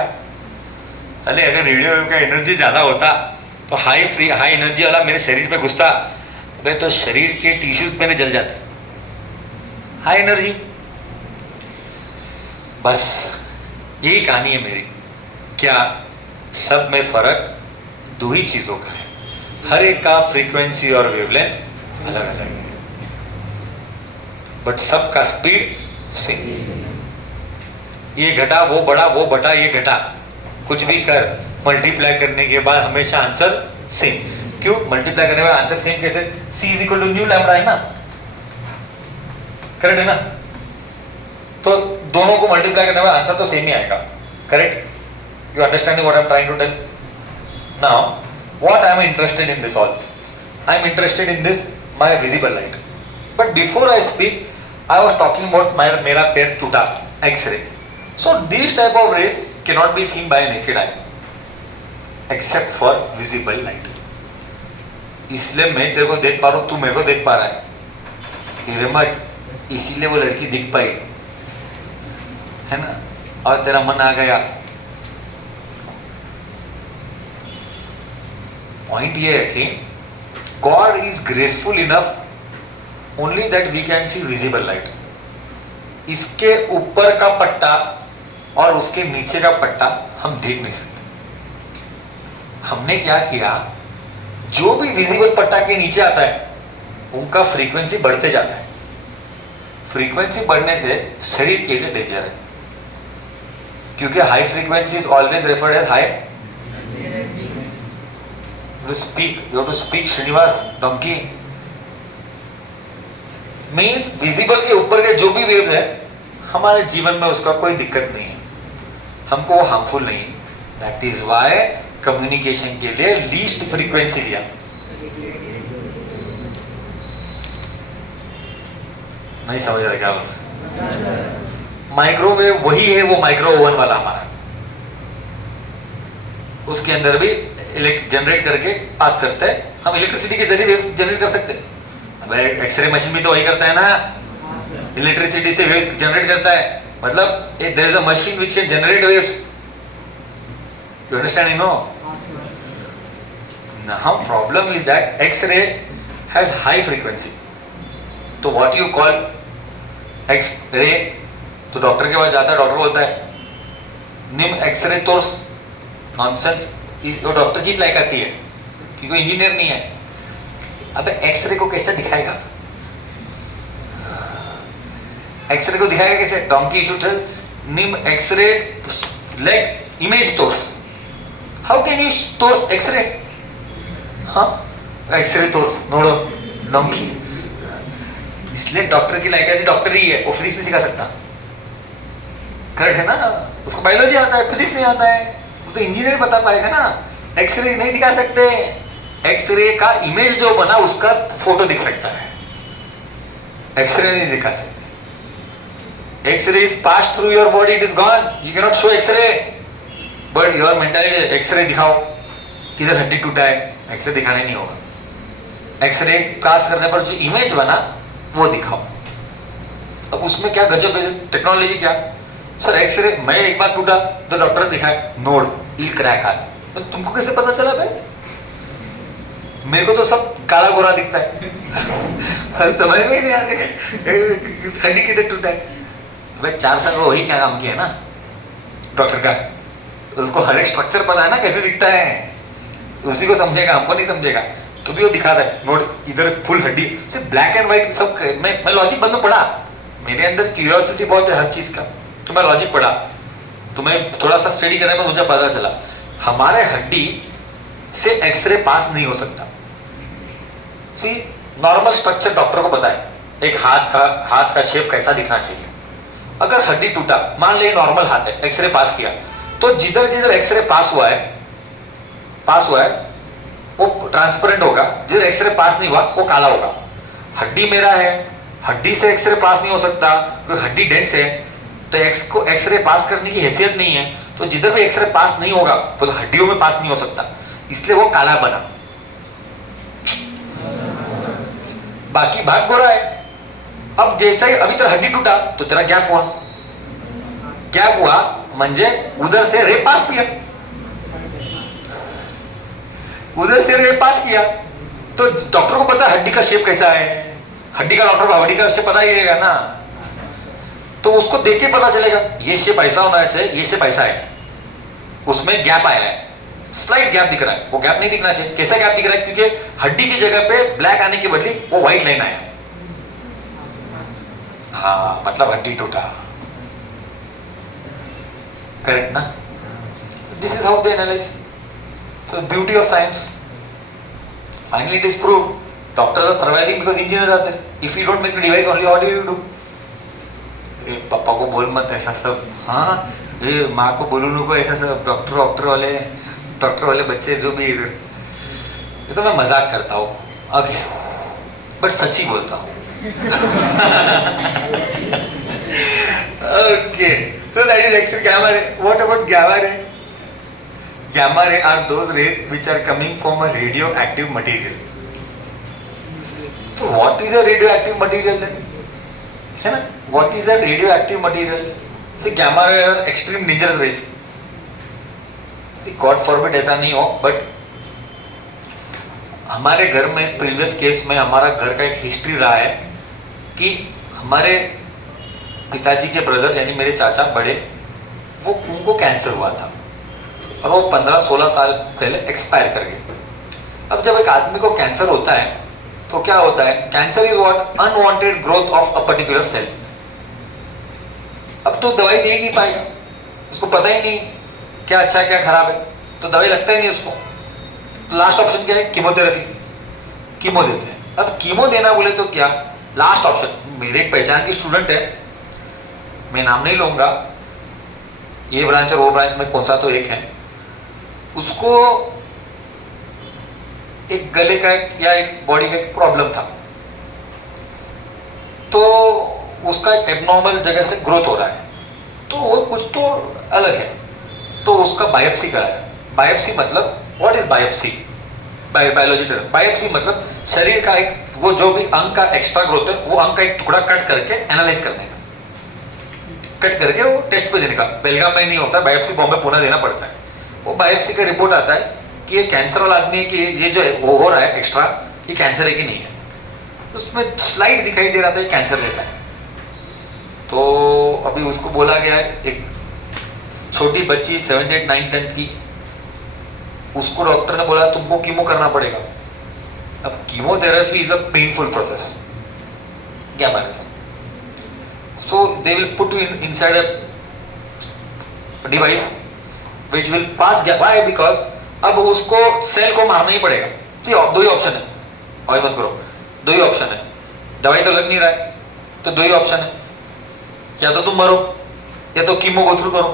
अरे अगर रेडियो वेव का एनर्जी ज्यादा होता तो हाई एनर्जी वाला मेरे शरीर पे घुसता तो शरीर के टिश्यूज मेरे जल जाते। हाई एनर्जी, बस यही कहानी है मेरी। क्या सब में फर्क दो ही चीजों का है, हर एक का फ्रीक्वेंसी और वेवलेंथ अलग अलग है, बट सबका स्पीड सेम। ये घटा वो बढ़ा, वो बढ़ा ये घटा, कुछ भी कर, मल्टीप्लाई करने के बाद हमेशा आंसर सेम। क्यों? मल्टीप्लाई करने के बाद आंसर सेम कैसे? c is equal to nu lambda है ना, करेक्ट है ना? तो दोनों को मल्टीप्लाई करने के बाद आंसर तो सेम ही आएगा, correct? You understanding what I am trying to tell? Now what I am interested in this all? I am interested in this my visible light. But before I speak I was talking about मेरा पैर टूटा, X-ray. So this type of rays can not be seen by naked eye except for visible light. इसलिए मैं तेरे को देख पा रहा हूं, तू मेरे को देख पा रहा है, हिरमट, इसीलिए वो लड़की दिख पाई, है ना? और तेरा मन आ गया। पॉइंट ये है कि God is graceful enough only that we can see visible light. इसके ऊपर का पट्टा और उसके नीचे का पट्टा हम देख नहीं सकते। हमने क्या किया, जो भी विजिबल पट्टा के नीचे आता है उनका फ्रीक्वेंसी बढ़ते जाता है। फ्रीक्वेंसी बढ़ने से शरीर के लिए डेंजर है, क्योंकि high frequency is always referred as high to speak Srinivas donkey means visible के ऊपर के जो भी वेव्स है हमारे जीवन में उसका कोई दिक्कत नहीं है, हमको वो हार्मफुल नहीं है। दैट इज वाई कम्युनिकेशन के लिए लीस्ट फ्रीक्वेंसी लिया। नहीं समझ रहे क्या बोल रहे? माइक्रोवेव वही है, वो माइक्रो ओवन वाला हमारा, उसके अंदर भी जनरेट करके पास करते हैं। हम इलेक्ट्रिसिटी के जरिए वेव जनरेट कर सकते हैं। एक्सरे मशीन भी तो वही करता है ना, इलेक्ट्रिसिटी से वेव जनरेट करता है। मतलब there is a machine which can generate waves. You understand? You know? Now problem is that X-ray has high frequency. तो व्हाट यू कॉल एक्सरे, तो डॉक्टर के पास जाता है, डॉक्टर बोलता है निम एक्सरे तोर्स। नॉनसेंस। वो डॉक्टर की लायक आती है कि कोई इंजीनियर नहीं है। अब एक्सरे को कैसे दिखाएगा? एक्सरे को दिखाएगा कैसे? डोंकी शुड टेल निम एक्सरे लाइक इमेज तोर्स। हाउ कैन यू तोर्स एक्सरे? हाँ, एक्सरे तोर्स नोड़ो डोंकी। इसलिए डॉक्टर की लायक डॉक्टर ही है, वो फिजिक्स नहीं सिखा सकता, करेक्ट है ना? उसको बायोलॉजी आता है, फिजिक्स नहीं आता है, वो तो इंजीनियर बता पाएगा ना। एक्सरे नहीं दिखा सकते, एक्सरे का इमेज जो बना उसका फोटो दिख सकता है, एक्सरे नहीं दिखा सकते। X-ray is pass through your body, it is gone, you can not show X-ray, but your mentality X-ray दिखाओ, किधर हड्डी टूटा है, एक्सरे दिखाने नहीं होगा। एक्सरे पास करने पर जो इमेज बना वो दिखाओ। अब उसमें क्या गजब है टेक्नोलॉजी, क्या सर एक्सरे मैं एक बार टूटा तो डॉक्टर दिखाए नोड इल क्रैक आया, तो तुमको कैसे पता चला भाई? मेरे को तो सब काला गोरा दिखता है समझ में नहीं आता हड्डी किधर टूटा है। भाई 4 साल वही क्या काम किया है ना डॉक्टर का, तो उसको हर एक स्ट्रक्चर पता है ना कैसे दिखता है, तो उसी को समझेगा, हमको नहीं समझेगा। तो भी वो दिखाता है नोट इधर फुल हड्डी, सिर्फ ब्लैक एंड व्हाइट सब। मैं लॉजिक बंद में पढ़ा, मेरे अंदर क्यूरियोसिटी बहुत है हर चीज का, तो मैं लॉजिक पढ़ा, तो मैं थोड़ा सा स्टडी करने पर मुझे पता चला हमारे हड्डी से एक्सरे पास नहीं हो सकता। सी नॉर्मल स्ट्रक्चर डॉक्टर को पता है, एक हाथ का शेप कैसा दिखना चाहिए। अगर हड्डी टूटा, मान ले नॉर्मल हाथ है, एक्सरे पास किया, तो जिधर जिधर एक्सरे पास हुआ है वो ट्रांसपेरेंट होगा, जिधर एक्सरे पास नहीं हुआ वो काला होगा। हड्डी मेरा है, हड्डी से एक्सरे पास नहीं हो सकता, क्योंकि हड्डी डेंस है, तो को एक्सरे पास करने की हैसियत नहीं है, तो जिधर भी एक्सरे पास नहीं होगा वो तो हड्डियों में पास नहीं हो सकता, इसलिए वो काला बना, बाकी भाग गोरा है। अब जैसे ही अभी तेरा हड्डी टूटा तो तेरा गैप हुआ म्हणजे उधर से रे पास किया, उधर से रे पास किया, तो डॉक्टर को पता है हड्डी का शेप कैसा है, हड्डी का डॉक्टर को हड्डी का शेप पता ही रहेगा ना, तो उसको देख के पता चलेगा ये शेप ऐसा होना चाहिए, ये शेप ऐसा है, उसमें गैप आया है, स्लाइट गैप दिख रहा है, वो गैप नहीं दिखना चाहिए। कैसा गैप दिख रहा है? क्योंकि हड्डी की जगह पे ब्लैक आने के बदले वो व्हाइट लाइन आया। हाँ मतलब हड्डी टूटा, करेक्ट ना? This is how they analyse. So beauty of science, finally it is prove. Doctors are surviving because engineers are there. If you don't make the device only, what do you do? पापा को बोल मत ऐसा सब, हाँ ये माँ को बोलू नको ऐसा सब, डॉक्टर वाले बच्चे जो भी इधर. ये तो मैं मजाक करता हूँ, ओके, बट सच्ची बोलता हूँ. Okay, so that is X-ray, gamma ray. What about gamma ray? Gamma ray are those rays which are coming from a radioactive material. So what is a radioactive material then? है ना? What is a radioactive material? So gamma ray are extreme dangerous rays. See, God forbid ऐसा नहीं हो, but हमारे घर में previous case में हमारा घर का एक हिस्ट्री रहा है कि हमारे पिताजी के ब्रदर यानी मेरे चाचा बड़े, वो उनको कैंसर हुआ था और वो 15-16 साल पहले एक्सपायर कर गए. अब जब एक आदमी को कैंसर होता है तो क्या होता है? Cancer is what? Unwanted growth of a particular cell. अब तो दवाई दे ही नहीं पाएगा, उसको पता ही नहीं क्या अच्छा है क्या खराब है, तो दवाई लगता ही नहीं उसको. लास्ट ऑप्शन क्या है? कीमोथेरेपी. कीमो देते हैं. अब कीमो देना बोले तो क्या लास्ट ऑप्शन? मेरे एक पहचान की स्टूडेंट है, मैं नाम नहीं लूंगा, ये ब्रांच और वो ब्रांच में कौन सा तो एक है, उसको एक गले का या एक बॉडी का एक प्रॉब्लम था, तो उसका एक एबनॉर्मल जगह से ग्रोथ हो रहा है, तो वो कुछ तो अलग है, तो उसका बायोप्सी कराया. बायोप्सी मतलब what is biopsy? Biology term. Biopsy मतलब शरीर का एक वो जो भी अंग का एक्स्ट्रा ग्रोथ है वो अंग का एक टुकड़ा कट करके एनालाइज करने का, कट करके वो टेस्ट पे देने का. बेलगाम में नहीं होता बायोप्सी, बॉम्बे पुणे देना पड़ता है. वो बायोप्सी का रिपोर्ट आता है कि ये कैंसर वाला आदमी है कि ये जो वो हो रहा है एक्स्ट्रा, ये कैंसर है कि नहीं है. उसमें स्लाइड दिखाई दे रहा था ये कैंसर जैसा है. तो अभी उसको बोला गया है, एक छोटी बच्ची 7th 8th 9th 10th की, उसको डॉक्टर ने बोला तुमको कीमो करना पड़ेगा. अब chemotherapy is a painful process. gamma rays. So they will put you inside a device which will pass gamma. Why? Because अब उसको सेल को मारना ही पड़ेगा. दो ही ऑप्शन है, और मत करो, दो ही ऑप्शन है. दवाई तो लग नहीं रहा है, तो दो ही ऑप्शन है, या तो तुम मरो या तो कीमो गो थ्रू करो,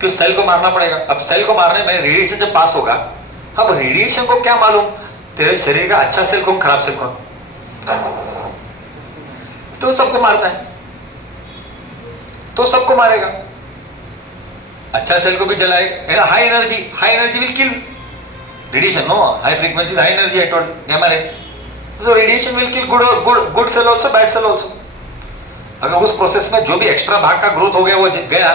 कि सेल को मारना पड़ेगा. अब सेल को मारने में रेडिएशन जब पास होगा, अब रेडिएशन को क्या मालूम तेरे शरीर का अच्छा सेल कौन खराब सेल कौन, तो सबको मारता है, तो सबको मारेगा. अच्छा सेल को भी जलाएगा. High energy will kill. Radiation no, high frequency high energy I told, gamma ray. So radiation will kill good cell also, bad cell also. अगर उस प्रोसेस में जो भी एक्स्ट्रा भाग का ग्रोथ हो गया वो गया,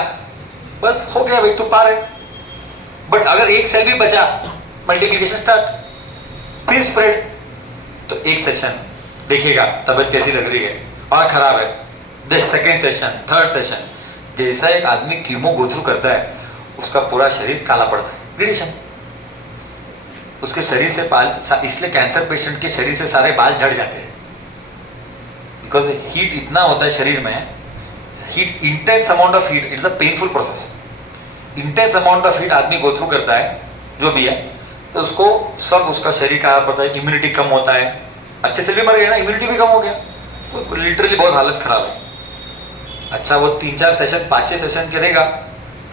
बस हो गया भाई, तू पार है. बट अगर एक सेल भी बचा, मल्टीप्लिकेशन स्टार्ट, फिर स्प्रेड. तो एक सेशन देखिएगा तबीयत कैसी लग रही है और खराब है. The second session, third session, जैसा एक आदमी कीमो गो थ्रू करता है उसका पूरा शरीर काला पड़ता है. रेडिएशन उसके शरीर से बाल, इसलिए कैंसर पेशेंट के शरीर से सारे बाल झड़ जाते हैं, बिकॉज हीट इतना होता है शरीर में. Heat, intense amount of heat, it's a painful process. Intense amount of heat आदमी गो थ्रू करता है जो भी है, तो उसको सब उसका शरीर का पता है, इम्यूनिटी कम होता है. अच्छे से भी मर गया ना, इम्यूनिटी भी कम हो गया, तो लिटरली बहुत हालत खराब है. अच्छा वो 3-4 सेशन 5-6 सेशन करेगा,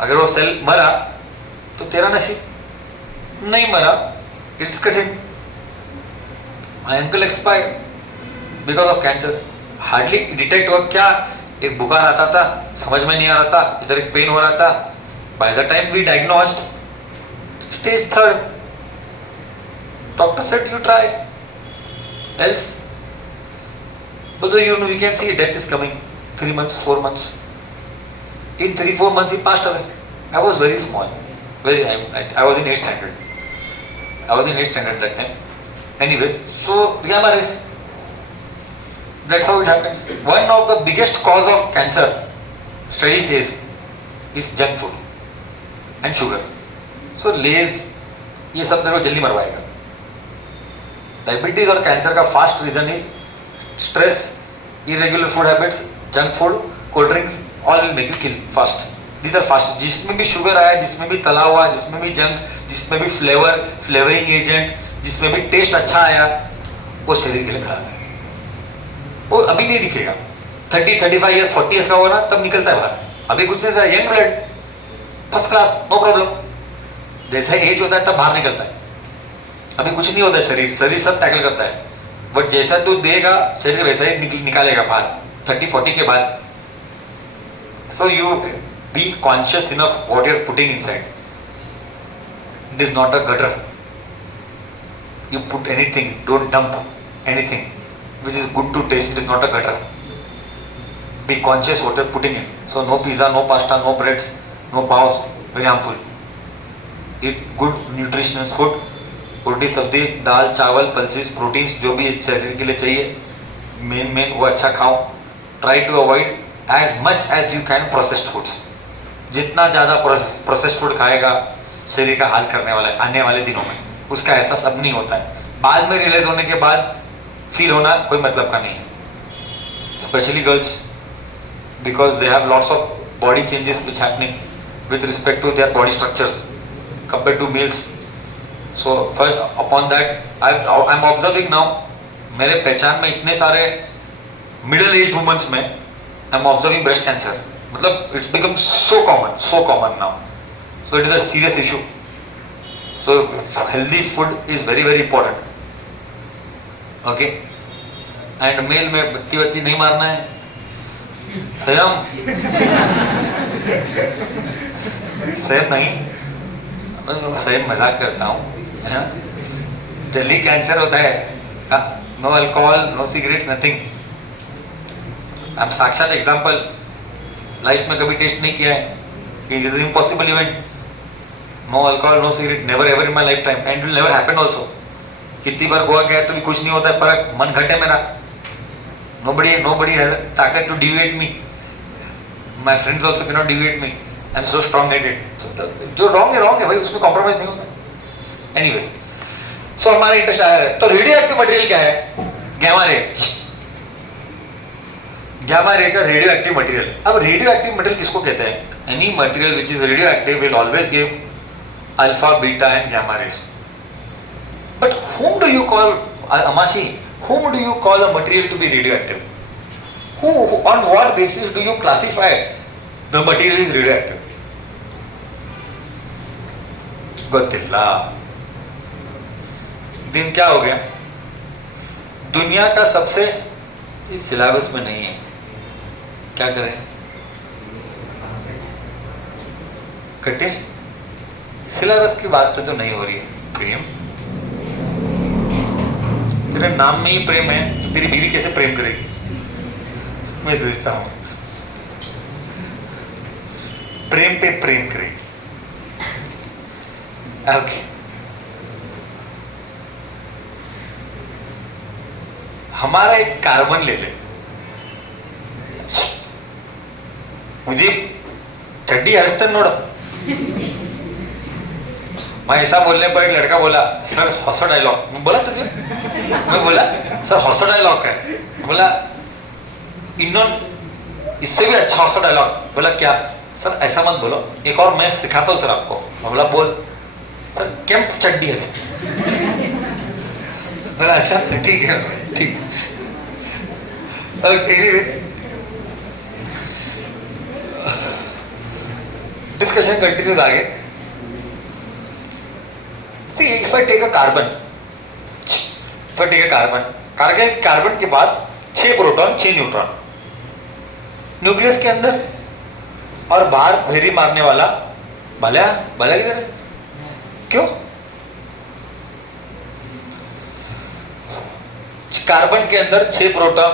अगर वो सेल मरा तो तेरा नसीब, नहीं मरा इट्स कठिन. My uncle expired because of cancer. Hardly detect हुआ, क्या एक बुखार आता था, समझ में नहीं आ रहा था, इधर एक पेन हो रहा था. By the time we diagnosed stage 3, doctor said you try else, but you can see death is coming. 3 months, 4 months. In 3-4 months he passed away. I was very small, I was in 8th standard. I was in 8th standard that time. Anyways, so gamma rays, that's how it happens. One of the biggest cause of cancer, study says, is junk food and sugar. So Lays ये सब तेरे को जल्दी मरवाएगा. Diabetes और cancer का fast reason is stress, irregular food habits junk food, cold drinks, all will make you kill fast. These are fast. जिसमें भी शुगर आया, जिसमें भी तला हुआ, जिसमें भी जंक, जिसमें भी फ्लेवरिंग एजेंट, जिसमें भी टेस्ट अच्छा आया, वो शरीर के लिए खराब है. वो अभी नहीं दिखेगा. 30, 35 ईयर्स, 40 ईयर्स का होगा ना, तब निकलता है बाहर. अभी कुछ नहीं था, young blood, first class, no problem. जैसा एज होता है तब बाहर निकलता है. अभी कुछ नहीं होता. शरीर सब टैकल करता है. बट जैसा तू देगा शरीर वैसा ही निकालेगा बाहर 30-40 के बाद. So you be conscious enough what you are putting inside. It is not a gutter. You put anything, don't dump anything which is good to taste. It is not a gutter. Be conscious what you're putting in. So no pizza, no pasta, no breads, no paws, very harmful. Eat good nutritious food. रोटी सब्जी दाल चावल pulses proteins जो भी शरीर के लिए चाहिए main वो अच्छा खाओ. Try to avoid as much as you can processed foods. जितना ज़्यादा प्रोसेस्ड फूड खाएगा शरीर का हाल करने वाला है आने वाले दिनों में. उसका एहसास अब नहीं होता है. बाद में रियलाइज होने के बाद फील होना कोई मतलब का नहीं है. Specially girls because they have lots of body changes which happening with respect to their body structures compare to males. So first upon that I am observing now. मेरे पहचान में इतने सारे मिडिल एज वुमेन्स में I am observing breast cancer. मतलब it's become so common now. So it is a serious issue. So healthy food is very very important. Okay. And male में बत्ती नहीं मारना है. संयम नहीं. संयम मजाक करता हूँ. जल्दी कैंसर होता है. No alcohol, no cigarettes, nothing. I am साक्षात एग्जाम्पल. लाइफ में कभी टेस्ट नहीं किया है. It is impossible event. No alcohol, no cigarette, never ever in my lifetime, and it will never happen also. कितनी बार गोवा गया तो भी कुछ नहीं होता है. पर मन घट है मेरा. Nobody has ताकत to deviate me. My friends also cannot deviate me. I am so strong-headed. So, जो wrong है भाई, उसमें compromise नहीं होता. Anyways, so हमारा इंटरेस्ट आया है. तो रेडियोएक्टिव मटेरियल क्या है? गैमा रे. गैमा रे का रेडियोएक्टिव मटेरियल. अब रेडियोएक्टिव मटेरियल किसको कहते हैं? Any material which is radioactive will always give alpha, beta and gamma rays. But whom do you call, Amashi, whom do you call a material to be radioactive? On what basis do you classify the material is radioactive? गोतिल्ला. दिन क्या हो गया? दुनिया का सबसे इस syllabus में नहीं है. क्या करें? कटे. सिलेबस की बात तो नहीं हो रही है. प्रेम. तेरे नाम में ही प्रेम है तो तेरी बीवी कैसे प्रेम करेगी? मैं सोचता हूं प्रेम पे प्रेम करेगी. ओके. हमारा एक कार्बन ले ले. मुझे चड्डी हरस्तन नोड़. मैं ऐसा बोलने पर एक लड़का बोला सर हौसा डायलॉग. मैं बोला तुझे. मैं बोला सर हौसा डायलॉग है. बोला इन्होंने इससे भी अच्छा हौसा डायलॉग. बोला क्या? सर ऐसा मत बोलो, एक और मैं सिखाता हूँ सर आपको. मैं बोला बोल. सर कैंप चड्डी है. बोला अच्छा ठीक है ठीक. एनीवेज डिस्कशन कंटिन्यूज आगे. See, if I take a carbon, carbon के पास 6 प्रोटॉन 6 न्यूट्रॉन न्यूक्लियस के अंदर और बाहर भेरी मारने वाला भला किधर है? क्यों? कार्बन के अंदर 6 प्रोटॉन.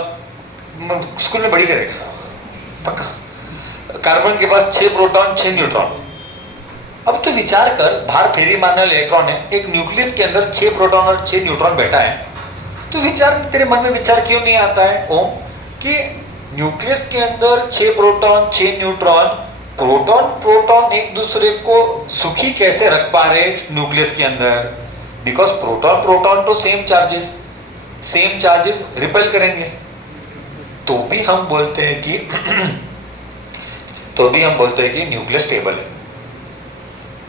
स्कूल में बड़ी करेगा पक्का. कार्बन के पास 6 प्रोटॉन 6 न्यूट्रॉन. अब तो विचार कर, बाहर फेरी मारने वाले इलेक्ट्रॉन है. एक न्यूक्लियस के अंदर 6 प्रोटॉन और 6 न्यूट्रॉन बैठा है. तो विचार, तेरे मन में विचार क्यों नहीं आता है ओम कि न्यूक्लियस के अंदर 6 प्रोटॉन 6 न्यूट्रॉन, प्रोटॉन एक दूसरे को सुखी कैसे रख पा रहे न्यूक्लियस के अंदर? बिकॉज प्रोटॉन तो सेम चार्जेस रिपेल करेंगे. तो भी हम बोलते हैं कि न्यूक्लियस स्टेबल है।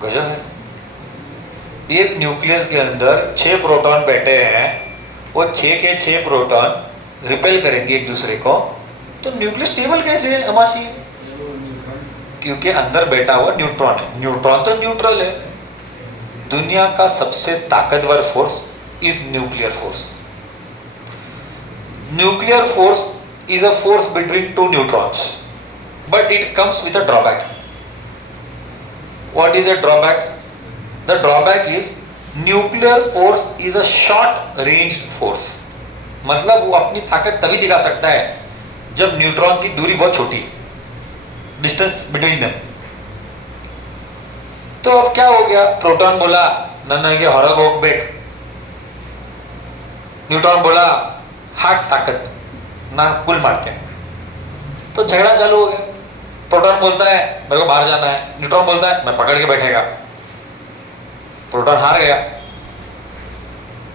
गजब है। एक न्यूक्लियस के अंदर 6 प्रोटॉन बैठे हैं, वो 6 के 6 प्रोटॉन रिपेल करेंगे एक दूसरे को, तो न्यूक्लियस स्टेबल कैसे है अमासी? क्योंकि अंदर बैठा हुआ न्यूट्रॉन है। न्यूट्रॉन तो न्यूट्रल है। दुनिया का सबसे ताकतवर force is nuclear force. Nuclear force is a force between two neutrons, but it comes with a drawback. What is a drawback? The drawback is nuclear force is a short range force. मतलब वो अपनी ताकत तभी दिखा सकता है जब neutron की दूरी बहुत छोटी, डिस्टेंस बिटवीन देम। तो अब क्या हो गया? प्रोटॉन बोला ನನಗೆ ಹೊರಗೆ ಹೋಗ್ಬೇಕು, न्यूट्रॉन बोला हार्ट ताकत ना पुल मारते हैं, तो झगड़ा चालू हो गया। प्रोटॉन बोलता है मेरे को बाहर जाना है, न्यूट्रॉन बोलता है मैं पकड़ के बैठेगा। प्रोटॉन हार गया,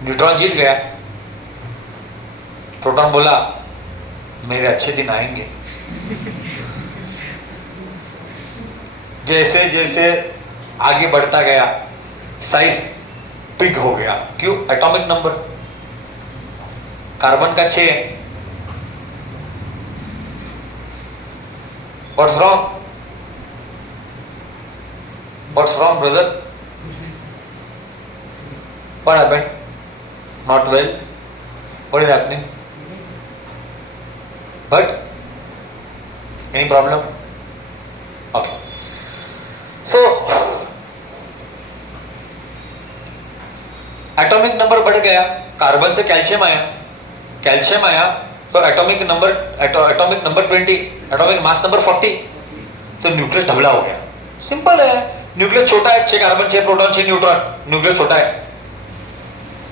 न्यूट्रॉन जीत गया। प्रोटॉन बोला मेरे अच्छे दिन आएंगे। जैसे जैसे आगे बढ़ता गया साइज बिग हो गया। क्यों? एटॉमिक नंबर कार्बन का 6 है। What's wrong? What's wrong, brother? What happened? Not well? What is happening? But any problem? Okay. So atomic number बढ़ गया, कार्बन से कैल्शियम आया, कैल्शियम आया तो atomic number 20, atomic mass number 40, तो न्यूक्लियस ढबला हो गया। सिंपल है, न्यूक्लियस छोटा है, 6 कार्बन 6 प्रोटॉन 6 न्यूट्रॉन, न्यूक्लियस छोटा है।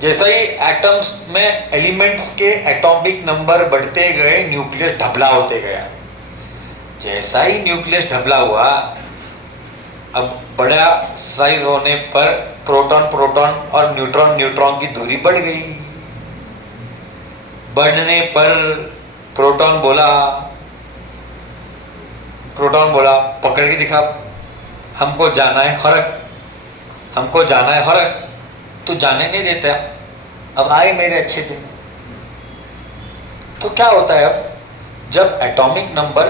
जैसा ही एटम्स में एलिमेंट्स के एटॉमिक नंबर बढ़ते गए, न्यूक्लियस ढबला होते गया। जैसा ही न्यूक्लियस ढबला हुआ, अब बड़ा साइज होने पर प्रोटॉन प्रोटॉन और न्यूट्रॉन न्यूट्रॉन की दूरी बढ़ गई। बढ़ने पर प्रोटॉन बोला पकड़ के दिखा, हमको जाना है हरक, हमको जाना है हरक, तू जाने नहीं देता। अब आए मेरे अच्छे दिन। तो क्या होता है अब, जब एटॉमिक नंबर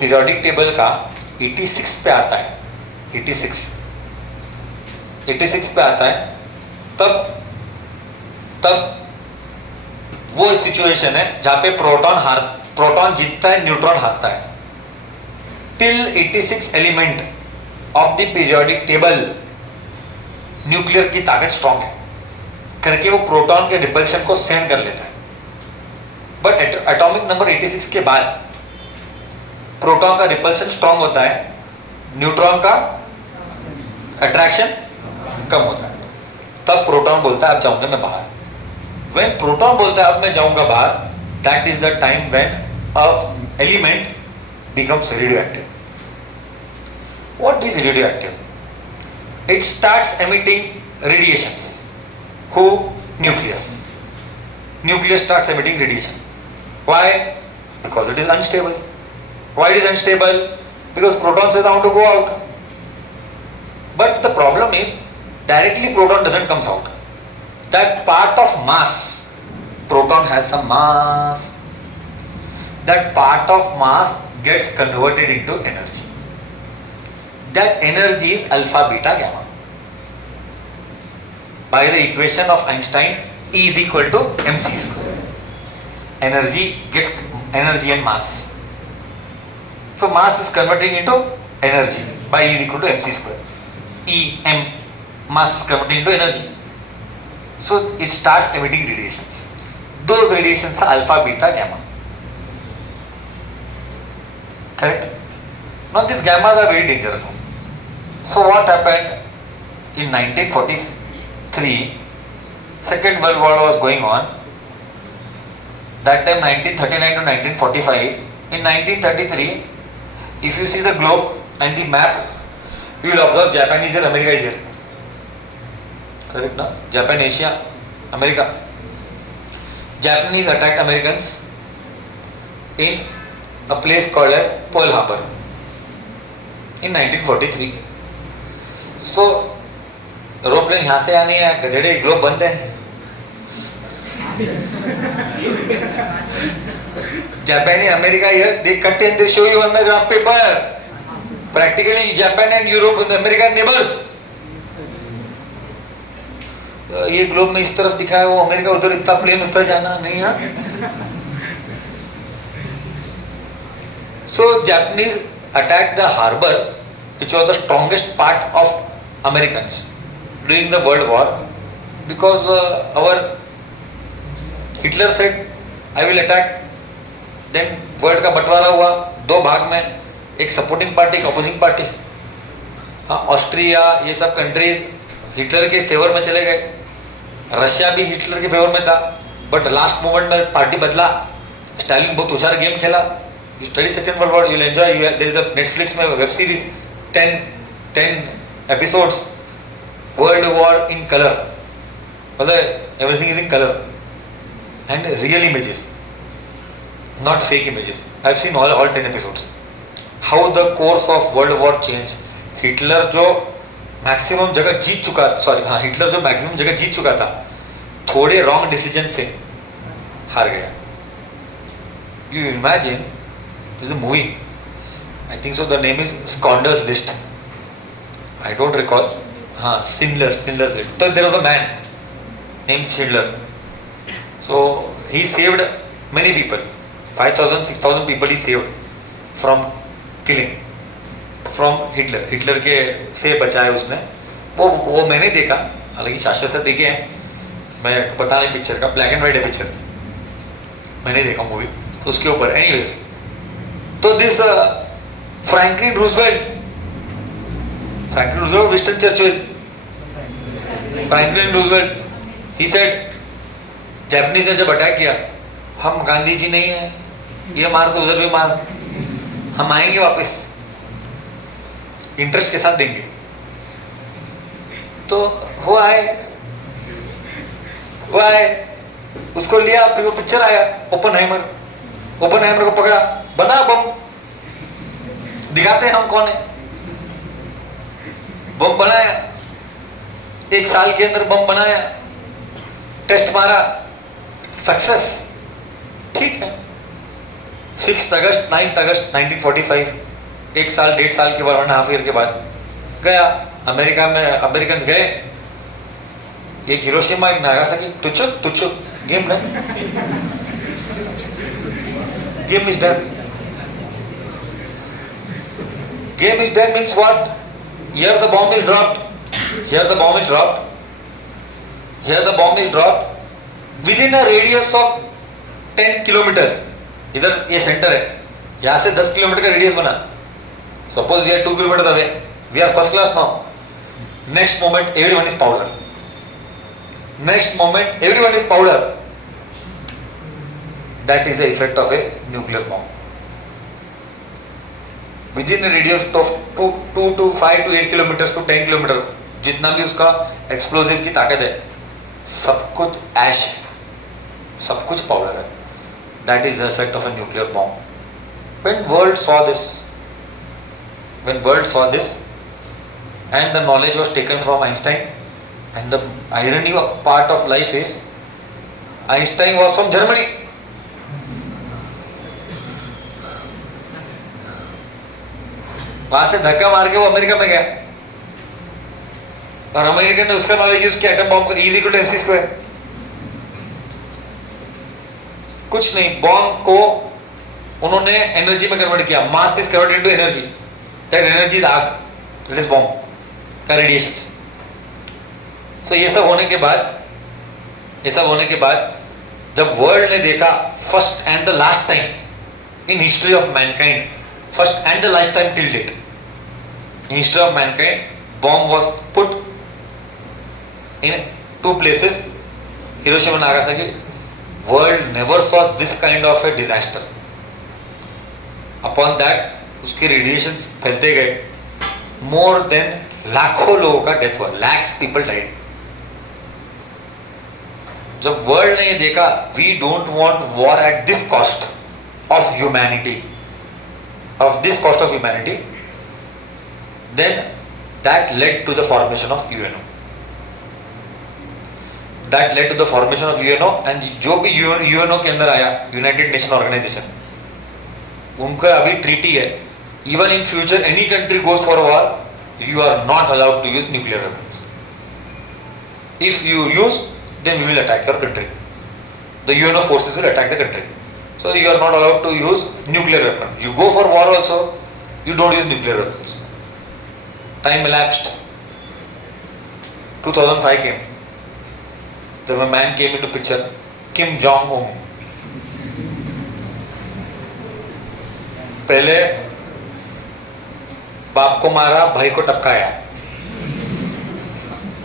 पीरियोडिक टेबल का 86 पे आता है, 86 पे आता है, तब वो सिचुएशन है जहां पे प्रोटॉन जीतता है, न्यूट्रॉन हारता है। Till 86 element of the periodic table nuclear की ताकत स्ट्रॉन्ग है करके वो प्रोटॉन के रिपल्शन को सहन कर लेता है। बट एटॉमिक नंबर 86 के बाद प्रोटॉन का रिपल्शन स्ट्रॉन्ग होता है, न्यूट्रॉन का अट्रैक्शन कम होता है। तब प्रोटॉन बोलता है अब जाऊंगा मैं बाहर। When प्रोटॉन बोलता है अब मैं जाऊंगा बाहर, that is the time when a element becomes radioactive. What is radioactive? It starts emitting radiations. Who? Nucleus. Nucleus starts emitting radiation. Why? Because it is unstable. Why it is unstable? Because proton says I want to go out. But the problem is directly proton doesn't come out. That part of mass, proton has some mass, that part of mass gets converted into energy. That energy is alpha, beta, gamma. By the equation of Einstein, E is equal to mc square. Energy and mass. So mass is converting into energy by E is equal to mc square. E, m, mass is converting into energy. So it starts emitting radiations. Those radiations are alpha, beta, gamma. Correct? Now these gammas are very dangerous. So what happened in 1943? Second World War was going on. That time 1939 to 1945. In 1933, if you see the globe and the map, you will observe Japan is here, America is here. Correct, no? Japan, Asia, America. Japanese attacked Americans. in a place called as Pearl Harbor in 1943. So aeroplane यहाँ से आने या गधेड़े globe बनते हैं. Japan and America here, they cut and they show you on the graph paper. Practically Japan and Europe and America are neighbors. ये globe में इस तरफ दिखा है, वो अमेरिका उधर इतना प्लेन उतर जाना नहीं है. So Japanese attacked the harbor, which was the strongest part of Americans during the World War, because our Hitler said, I will attack. Then world का बंटवारा हुआ दो भाग में, एक सपोर्टिंग पार्टी, एक अपोजिंग पार्टी. हाँ, ऑस्ट्रिया ये सब कंट्रीज हिटलर के फेवर में चले गए. रशिया भी हिटलर के फेवर में था, बट लास्ट मोमेंट में पार्टी बदला. स्टालिन बहुत होशियार गेम खेला. You study second world war, you will enjoy. There is a Netflix में web series 10 episodes, world war in colour. मतलब everything is in colour and real images, not fake images. I've seen all 10 episodes. How the course of World War changed. Hitler जो maximum जगह जीत चुका, Hitler जो maximum जगह जीत चुका था, थोड़े wrong decision से हार गया. You imagine, there's a movie, I think so, the name is Schindler's List. I don't recall. Schindler's List. So there was a man named Schindler. So he saved many people. 5,000, 6,000 people he saved from killing, from Hitler. Hitler के से बचाए उसने. वो मैंने देखा, हालांकि शास्त्र से देखे हैं, मैं पता नहीं पिक्चर का, ब्लैक एंड वाइट है पिक्चर, मैंने देखा मूवी उसके ऊपर. एनीवेज, तो this Franklin Roosevelt, Winston Churchill, Franklin Roosevelt, he said, Japanese ने जब अटैक किया, हम गांधी जी नहीं है, ये मार तो उधर भी मार, हम आएंगे वापस, इंटरेस्ट के साथ देंगे. तो वो आए, उसको लिया, फिर वो पिक्चर आया ओपनहाइमर को पकड़ा, बना बम, दिखाते हैं हम कौन है. बम बनाया, 1 साल के अंदर बम बनाया, टेस्ट मारा, सक्सेस. ठीक है. 6 अगस्त 9 अगस्त 1945, 1 साल 1.5 साल के बाद, 1.5 ईयर के बाद गया अमेरिका में. अमेरिकन गए, एक हिरोशिमा, एक नागासाकी, टुचुक, game done. Game is done. Game is done means what? Here the bomb is dropped. Here the bomb is dropped within a radius of 10 kilometers. इधर ये सेंटर है, यहाँ से 10 किलोमीटर का रेडियस बना. Suppose we are 2 kilometers away. We are first class now. Next moment everyone is powder. That is the effect of a nuclear bomb. Within a radius of 2 to 5 to 8 kilometers to 10 kilometers, जितना भी उसका explosive की ताकत है, सब कुछ ऐश है, सब कुछ पाउडर है. That is the effect of a nuclear bomb. When world saw this, and the knowledge was taken from Einstein, and the irony of part of life is, Einstein was from Germany. वहां से धक्का मार के वो America में गया, और America ने उसका नॉलेज यूज किया एटम बॉम्ब का, E = mc². कुछ नहीं, बॉम्ब को उन्होंने एनर्जी में कन्वर्ट किया. Mass is converted into energy. That energy is आग, दैट इज बॉम्ब का रेडिएशंस. सो ये सब होने के बाद जब वर्ल्ड ने देखा first and the last time in history of Mankind, first and the last time till date in history of mankind, bomb was put in 2 places, Hiroshima and Nagasaki. World never saw this kind of a disaster. Upon that उसके radiations फैलते गए, more than लाखों लोगों का death हुआ, lakhs people died. जब world ने ये देखा, we don't want war at this cost, of humanity, of this cost of humanity, then that led to the formation of UNO. That led to the formation of UNO, and जो भी UNO के अंदर आया, United nation organisation, उनका अभी treaty है, even in future any country goes for war, you are not allowed to use nuclear weapons. If you use, then we will attack your country. The UNO forces will attack the country. So you are not allowed to use nuclear weapon. You go for war also, you don't use nuclear weapons. Time elapsed. 2005 came. Then a man came into picture, Kim Jong-un. पहले बाप को मारा, भाई को टपकाया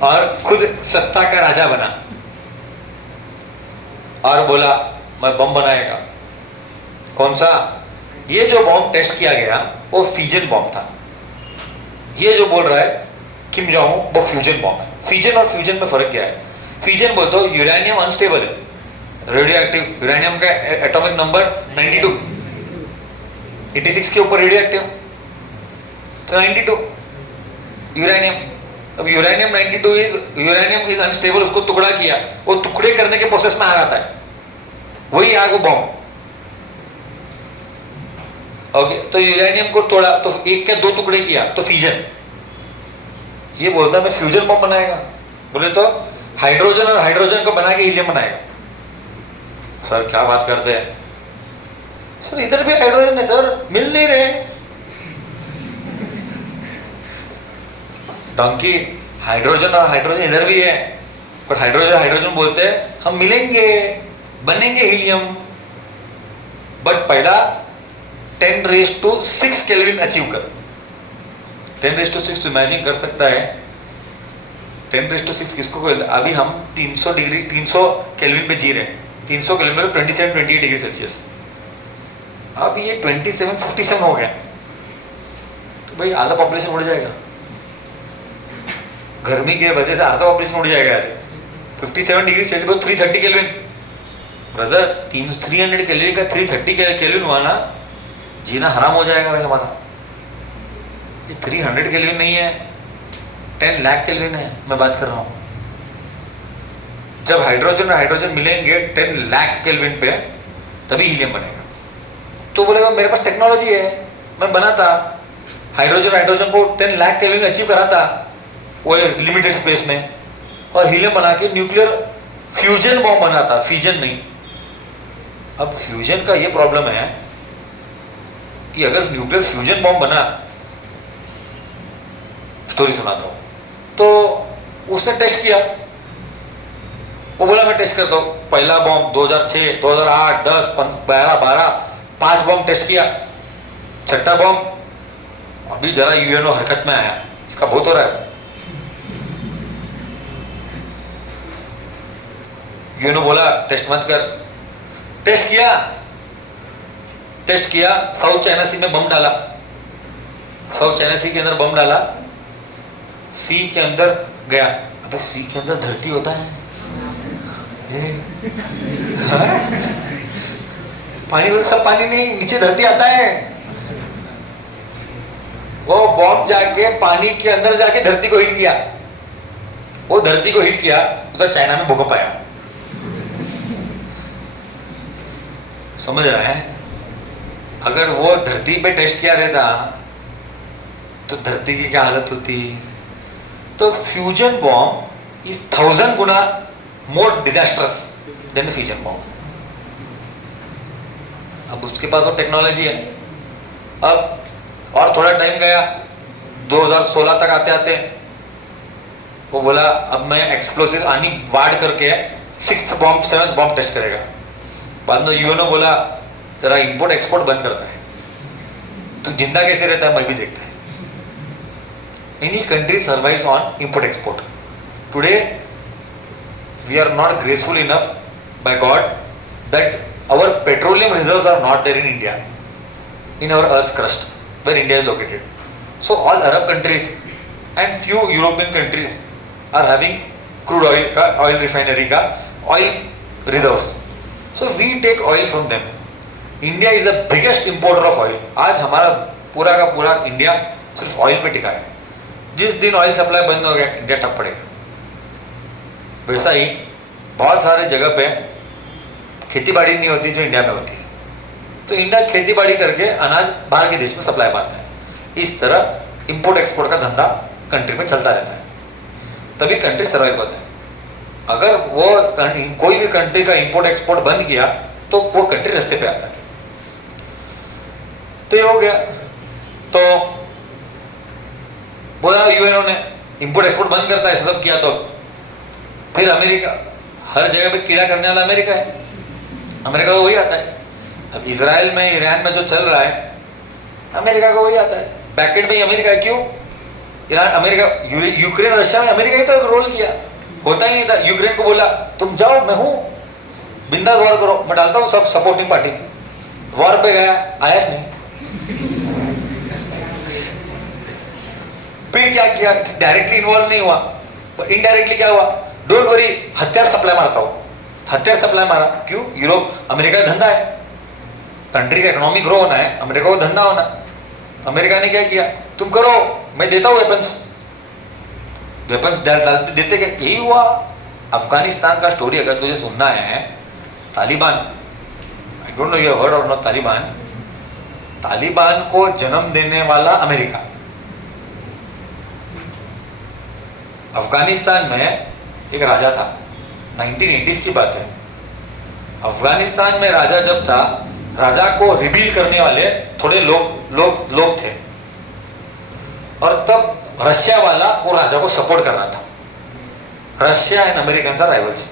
और खुद सत्ता का राजा बना और बोला मैं बम बनाएगा। कौन सा? ये जो बम टेस्ट किया गया वो फ्यूजन बम था। ये जो बोल रहा है किम जोंग, वो फ्यूजन बम है। फ्यूजन और फ्यूजन में फर्क क्या है? फ्यूजन बोलते हो यूरेनियम अनस्टेबल है, रेडियो एक्टिव। यूरेनियम का एटॉमिक नंबर 92, 86 के ऊपर रेडियो एक्टिव, तो 92 यूरेनियम। अब यूरेनियम 92 यूरेनियम इज अनस्टेबल, उसको टुकड़ा किया, वो टुकड़े करने के प्रोसेस में आ रहा है, वही आग वो बम। ओके, तो यूरेनियम को तोड़ा तो एक के दो टुकड़े किया तो फ्यूजन। ये बोलता है मैं फ्यूजन बम बनाएगा, बोले तो हाइड्रोजन और हाइड्रोजन को बना के हीलियम बनाएगा। सर क्या बात करते हैं सर, इधर भी हाइड्रोजन है सर, मिल नहीं रहे। डोंकी, हाइड्रोजन और हाइड्रोजन इधर भी है, पर हाइड्रोजन हाइड्रोजन बोलते हैं हम मिलेंगे, बनेंगे हीलियम। बट पहला 10⁶ केल्विन अचीव कर। 10⁶ तो इमेजिन कर सकता है 10⁶ किसको बोलते हैं? अभी हम 300 डिग्री 300 केल्विन पे जी रहे हैं। 300 केल्विन में 27-28 डिग्री सेल्सियस। अब ये 27-57 हो गया तो भाई आधा पॉपुलेशन उड़ जाएगा। गर्मी की वजह से आधा पॉपुलेशन उड़ जाएगा। ऐसे 57 डिग्री सेल्सियस पर 330 केल्विन, ब्रदर 300 केल्विन का 330 केल्विन हुआ ना, जीना हराम हो जाएगा भाई हमारा। ये 300 केल्विन नहीं है, 10 लाख केल्विन है मैं बात कर रहा हूँ। जब हाइड्रोजन और हाइड्रोजन मिलेंगे 10 लाख केल्विन पे, तभी हीलियम बनेगा। तो बोलेगा मेरे पास टेक्नोलॉजी है, मैं बनाता हाइड्रोजन को 10 लाख केल्विन अचीव कराता वो लिमिटेड स्पेस में, और हीलियम बना के न्यूक्लियर फ्यूजन बॉम्ब बनाता, फिजन नहीं। अब फ्यूजन का ये प्रॉब्लम है कि अगर न्यूक्लियर फ्यूजन बॉम्ब बना, स्टोरी सुनाता हूं, तो उसने टेस्ट किया, वो बोला मैं टेस्ट करता हूं। पहला बॉम्ब 2006, 2008, 10, 12, 5 बॉम्ब टेस्ट किया। छठा बॉम्ब अभी जरा यूएनओ हरकत में आया, इसका बहुत हो रहा है। यूएनओ बोला टेस्ट मत कर। टेस्ट किया, साउथ चाइना सी में बम डाला, साउथ चाइना सी के अंदर बम डाला, सी के अंदर गया। अबे सी के अंदर धरती होता है? पानी बोलते सब पानी नहीं, नीचे धरती आता है। वो बॉम्ब जाके पानी के अंदर जाके धरती को हिट किया। वो धरती को हिट किया, उधर चाइना में भूकंप आया। समझ रहा है? अगर वो धरती पे टेस्ट किया रहता तो धरती की क्या हालत होती? तो फ्यूजन बॉम्ब इज 1000 गुना more disasters than fusion bomb. अब उसके पास वो टेक्नोलॉजी है। अब और थोड़ा टाइम गया, 2016 तक आते आते वो बोला अब मैं एक्सप्लोसिव आनी वार्ड करके 6th bomb 7th bomb test करेगा। बाद में यूएनओ बोला तेरा इंपोर्ट एक्सपोर्ट बंद करता है, तो जिंदा कैसे रहता है मैं भी देखता है। Any country survives on import export. Today we are not graceful enough by god that our petroleum reserves are not there in India, in our earth's crust where India is located. So all Arab countries and few European countries are having crude oil का, oil refinery का oil reserves. So we take oil from them India is the biggest importer of oil. आज हमारा पूरा का पूरा India सिर्फ oil पे टिका है। जिस दिन ऑयल सप्लाई बंद हो गया इंडिया ठप पड़ेगा। वैसा ही बहुत सारे जगह पे खेती बाड़ी नहीं होती जो इंडिया में होती है, तो इंडिया खेती बाड़ी करके अनाज बाहर के देश में सप्लाई पाता है। इस तरह इंपोर्ट एक्सपोर्ट का धंधा कंट्री में चलता रहता है, तभी कंट्री सर्वाइव करता है। अगर वो कोई भी कंट्री का इंपोर्ट एक्सपोर्ट बंद किया तो वो कंट्री रास्ते पे आता है। तो ये हो गया। तो बोला यूएनओ ने इंपोर्ट एक्सपोर्ट बंद करता है, सब किया। तो फिर अमेरिका, हर जगह पे कीड़ा करने वाला अमेरिका है, अमेरिका को वही आता है। अब इजराइल में ईरान में जो चल रहा है अमेरिका को वही आता है, पैकेट में ही अमेरिका है। क्यों? ईरान अमेरिका, यूक्रेन रशिया में अमेरिका ही तो एक रोल किया, होता ही नहीं था। यूक्रेन को बोला तुम जाओ, मैं हूं, बिंदास वॉर करो, मैं डालता हूं सब सपोर्टिंग पार्टी। वॉर पे गया, आयास नहीं। फिर क्या किया? डायरेक्टली इन्वॉल्व नहीं हुआ, इनडायरेक्टली क्या हुआ? डोंट वरी, हथियार सप्लाई मारता हूं। हथियार सप्लाई मारा। क्यों? यूरोप, अमेरिका का धंधा है, कंट्री का इकोनॉमी ग्रो होना है, अमेरिका को धंधा होना। अमेरिका ने क्या किया? तुम करो, मैं देता हूं वेपन्स। वेपन्स डालते देते क्या? यही हुआ। अफगानिस्तान का स्टोरी अगर तुझे सुनना है, Taliban, I don't know you heard और नॉट तालिबान, तालिबान को जन्म देने वाला अमेरिका। अफगानिस्तान में एक राजा था, 1980s की बात है। अफगानिस्तान में राजा जब था, राजा को रिबील करने वाले थोड़े लोग थे, और तब रशिया वाला वो राजा को सपोर्ट कर रहा था। रशिया एंड अमेरिकन का राइवल्स,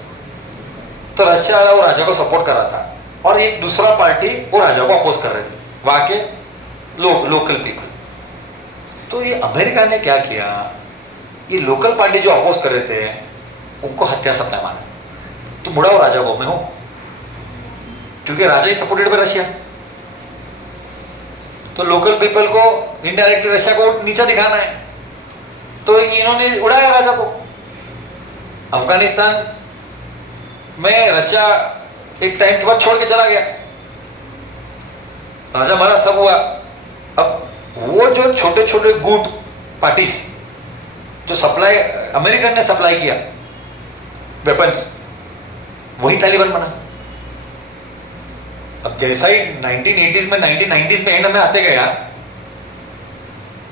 तो रशिया वाला वो राजा को सपोर्ट कर रहा था, और एक दूसरा पार्टी वो राजा को अपोज कर रहे थे, वहां के लोकल पीपल। तो ये अमेरिका ने क्या किया? ये लोकल पार्टी जो अपोज कर रहे थे उनको हथियार सप्लाई मारा। तो मुड़ा वो राजा को, मैं हूं, क्योंकि राजा ही सपोर्टेड बाय रशिया। तो लोकल पीपल को इनडायरेक्टली रशिया को नीचा दिखाना है, तो इन्होंने उड़ाया राजा को। अफगानिस्तान में रशिया एक टाइम के बाद छोड़ के चला गया, राजा मरा, सब हुआ। अब वो जो छोटे छोटे गुट पार्टीज जो सप्लाई, अमेरिकन ने सप्लाई किया वेपन्स, वही तालिबान बना। अब जैसा ही 1980s में 1990s में एंड में आते गया,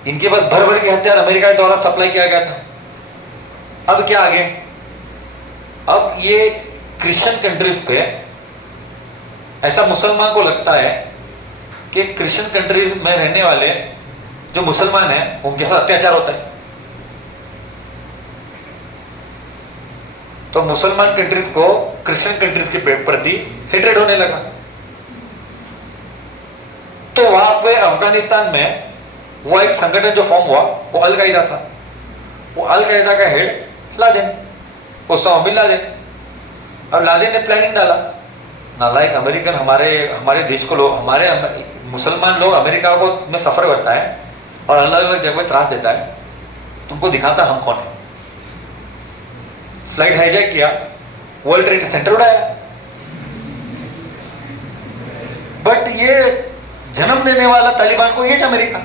इनके पास भर भर के हथियार अमेरिका के द्वारा सप्लाई किया गया था। अब क्या आगे? अब ये क्रिश्चियन कंट्रीज पे, ऐसा मुसलमान को लगता है कि क्रिश्चियन कंट्रीज में रहने वाले जो मुसलमान हैं उनके साथ अत्याचार होता है। तो मुसलमान कंट्रीज को क्रिश्चियन कंट्रीज के प्रति हेट्रेड होने लगा। तो वहां पे अफगानिस्तान में वो एक संगठन जो फॉर्म हुआ वो अल कायदा था। वो अल कायदा का head Laden, Osama bin Laden. अब लादेन ने प्लानिंग डाला, नालायक अमेरिकन हमारे देश को लोग, हमारे मुसलमान लोग अमेरिका को में सफर करता है और अलग अलग जगह में त्रास देता है, तुमको दिखाता हम कौन है। फ्लाइट हाईजैक किया, वर्ल्ड ट्रेड सेंटर उड़ाया। बट ये जन्म देने वाला तालिबान को ये अमेरिका,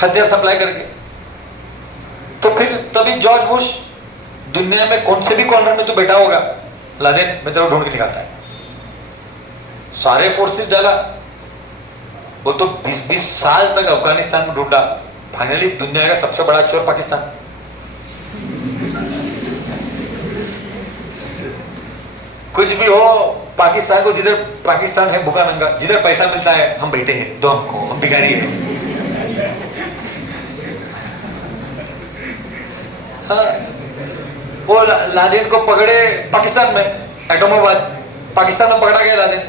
हथियार सप्लाई करके। तो फिर तभी जॉर्ज बुश, दुनिया में कौन से भी कॉर्नर में तू बैठा होगा, लादेन मैं तेरे को ढूंढ के निकालता है। सारे फोर्सेस डाला, वो तो 20-20 साल तक अफगानिस्तान में ढूंढा। फाइनली दुनिया का सबसे बड़ा चोर पाकिस्तान। कुछ भी हो, पाकिस्तान को, जिधर पाकिस्तान है भूखा नंगा, जिधर पैसा मिलता है हम बैठे हैं, दो हमको, हम भिखारी हैं। हाँ, वो लादेन को पकड़े पाकिस्तान में, एटोमाबाद पाकिस्तान में पकड़ा गया लादेन।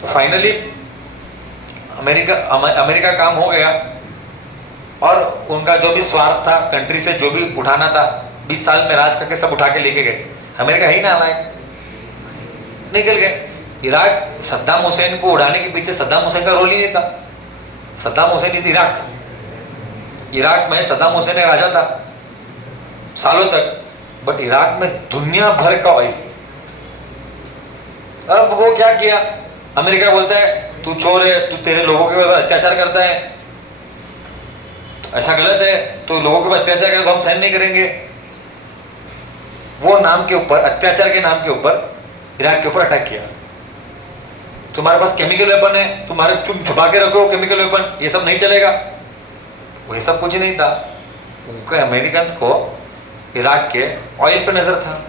तो फाइनली अमेरिका काम हो गया, और उनका जो भी स्वार्थ था, कंट्री से जो भी उठाना था, 20 साल में राज करके सब उठा के लेके गए। अमेरिका ही ना लायक, निकल गए। इराक, सद्दाम हुसैन को उड़ाने के पीछे सद्दाम हुसैन का रोल ही नहीं था। सद्दाम हुसैन इज इराक में सद्दाम हुसैन एक राजा था सालों तक, बट इराक में दुनिया भर का ऑयल। अब वो क्या किया, अमेरिका बोलता है तू चोर है, तू तेरे लोगों के ऊपर अत्याचार करता है, ऐसा गलत है, तो लोगों के ऊपर अत्याचार करे तो हम सहन नहीं करेंगे। वो नाम के ऊपर, अत्याचार के नाम के ऊपर इराक के ऊपर अटैक किया। तुम्हारे पास केमिकल वेपन है, तुम्हारे तुम छुपा के रखो केमिकल वेपन, ये सब नहीं चलेगा। वो सब कुछ नहीं था, उनके अमेरिकन को इराक के ऑयल पे नजर था।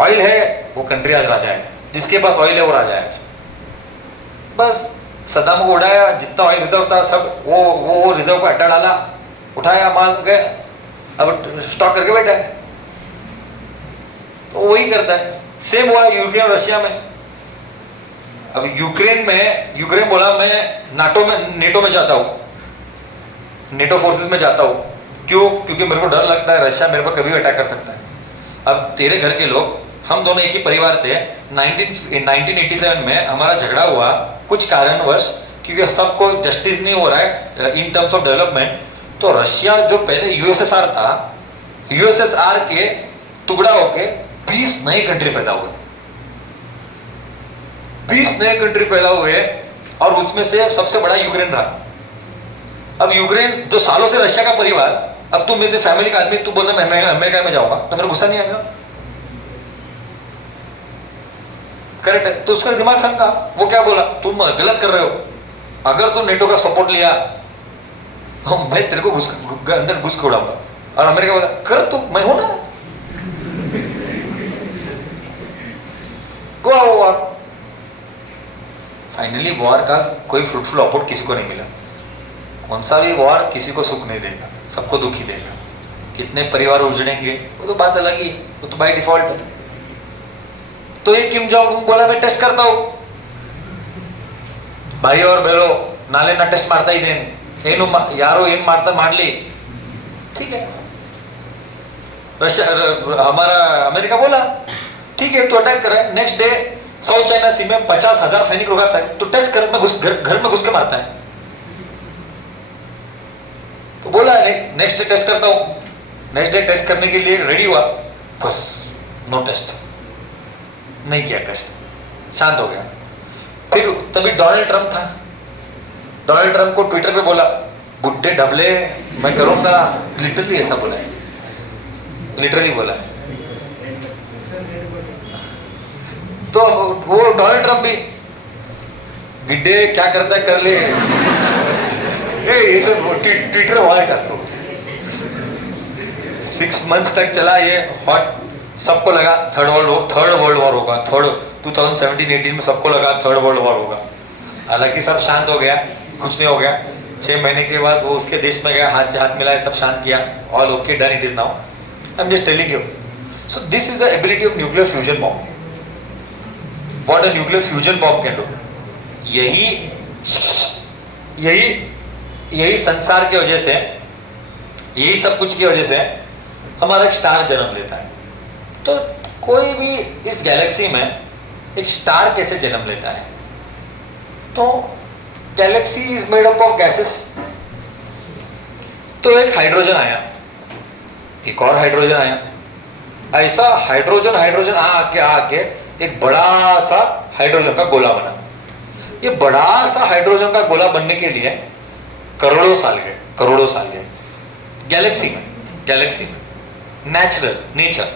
ऑयल है वो कंट्री आज राजा है, जिसके पास ऑयल है वो राजा है। बस सद्दाम को उड़ाया, जितना ऑयल रिजर्व था सब वो रिजर्व को अड्डा डाला, उठाया माल गया, अब स्टॉक करके बैठा है। तो वही करता है। सेम हुआ यूक्रेन और रशिया में। अब यूक्रेन बोला मैं नेटो में जाता हूँ, नेटो फोर्सेस में जाता हूँ। क्यों? क्योंकि मेरे को डर लगता है रशिया मेरे पर कभी भी अटैक कर सकता है। अब तेरे घर के लोग, हम दोनों एक ही परिवार थे। 1987 में हमारा झगड़ा हुआ कुछ कारणवश, क्योंकि सबको जस्टिस नहीं हो रहा है इन टर्म्स ऑफ डेवलपमेंट। तो रशिया जो पहले यूएसएसआर था, यूएसएसआर के टुकड़ा होके 20 नए कंट्री पैदा हुए, 20 नए कंट्री पैदा हुए, और उसमें से सबसे बड़ा यूक्रेन रहा। अब यूक्रेन जो सालों से रशिया का परिवार, अब तू मेरे फैमिली का आदमी, तू बोलता मैं अमेरिका में जाऊंगा, तो मेरा गुस्सा नहीं आएगा? करेक्ट है। तो उसका दिमाग समझा, वो क्या बोला, तुम गलत कर रहे हो, अगर तुम नेटो का सपोर्ट लिया तो मैं तेरे को अंदर घुस के उड़ाऊंगा। और अमेरिका बोला कर तू, मैं हूं ना, को वॉर। फाइनली वॉर का कोई फ्रूटफुल आउटपुट किसी को नहीं मिला। कौन सा भी वॉर किसी को सुख नहीं देगा, सबको दुखी देगा। कितने परिवार उजड़ेंगे वो तो बात अलग ही, वो तो बाय डिफॉल्ट है। तो ये किम जोंग उन बोला मैं टेस्ट करता हूं, भाई और बहनों नाले ना टेस्ट मारता ही देन ಏನು ಯಾರೋ ಏನು ಮಾಡ್ತಾರೆ ಮಾಡಲಿ, ठीक है। रशिया हमारा अमेरिका बोला ठीक है तो अटैक करे। नेक्स्ट डे साउथ चाइना सी में 50,000 सैनिक रुकाता है, तो टेस्ट कर घर में घुस के मारता है। तो बोला नेक्स्ट डे टेस्ट करता हूं, नेक्स्ट डे टेस्ट करने के लिए रेडी हुआ, बस नो टेस्ट, नहीं किया टेस्ट, शांत हो गया। फिर तभी डोनाल्ड ट्रंप था, डोनाल्ड ट्रंप को ट्विटर पे बोला बुड्ढे ढबले मैं करूंगा, लिटरली ऐसा बोला है, लिटरली बोला है। तो वो डोनाल्ड ट्रंप भी गिड्डे क्या करता है कर ले, ये सब ट्विटर हुआ है सबको। 6 months तक चला ये हॉट, सबको लगा थर्ड वर्ल्ड वॉर होगा, 2017-18 में सबको लगा थर्ड वर्ल्ड वॉर होगा। हालांकि सब शांत हो गया, कुछ नहीं हो गया। 6 महीने के बाद वो उसके देश में गया, हाथ से हाथ मिलाए, सब शांत किया, all okay, done, it is now. I am just telling you, so this is the ability of nuclear fusion bomb, what a nuclear fusion bomb can do. यही संसार की वजह से, यही सब कुछ की वजह से हमारा एक स्टार जन्म लेता है। तो कोई भी इस गैलेक्सी में एक स्टार कैसे जन्म लेता है? तो Galaxy is made up of gases. तो एक हाइड्रोजन आया, एक और हाइड्रोजन आया, ऐसा हाइड्रोजन आके एक बड़ा सा हाइड्रोजन का गोला बना। ये बड़ा सा हाइड्रोजन का गोला बनने के लिए करोड़ों साल गए गैलेक्सी में नेचर।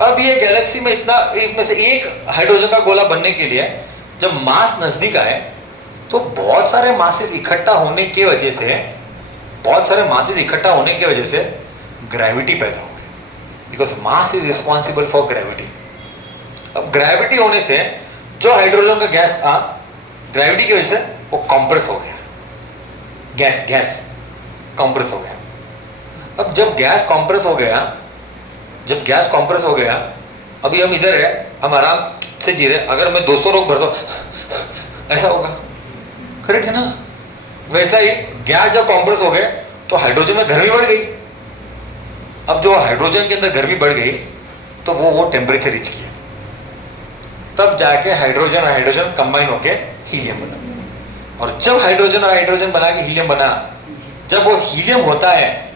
अब ये गैलेक्सी में इतना, में से एक हाइड्रोजन का गोला बनने के लिए जब मास नजदीक आए तो बहुत सारे मासेस इकट्ठा होने की वजह से ग्रेविटी पैदा हो गई, because mass is responsible for gravity. अब ग्रेविटी होने से जो हाइड्रोजन का गैस था, ग्रेविटी की वजह से वो कंप्रेस हो गया, गैस कंप्रेस हो गया। अब जब गैस कंप्रेस हो गया, अभी हम इधर है, हम आराम से जी रहे, अगर मैं 200 लोग भर दो ऐसा होगा, करेक्ट है ना? वैसा ही गैस जब कंप्रेस हो गए तो हाइड्रोजन में गर्मी बढ़ गई। अब जो हाइड्रोजन के अंदर गर्मी बढ़ गई तो वो टेम्परेचर रीच किया, तब जाके हाइड्रोजन कंबाइन होके हीलियम बना। और जब हाइड्रोजन बना के हीलियम बना, जब वो हीलियम होता है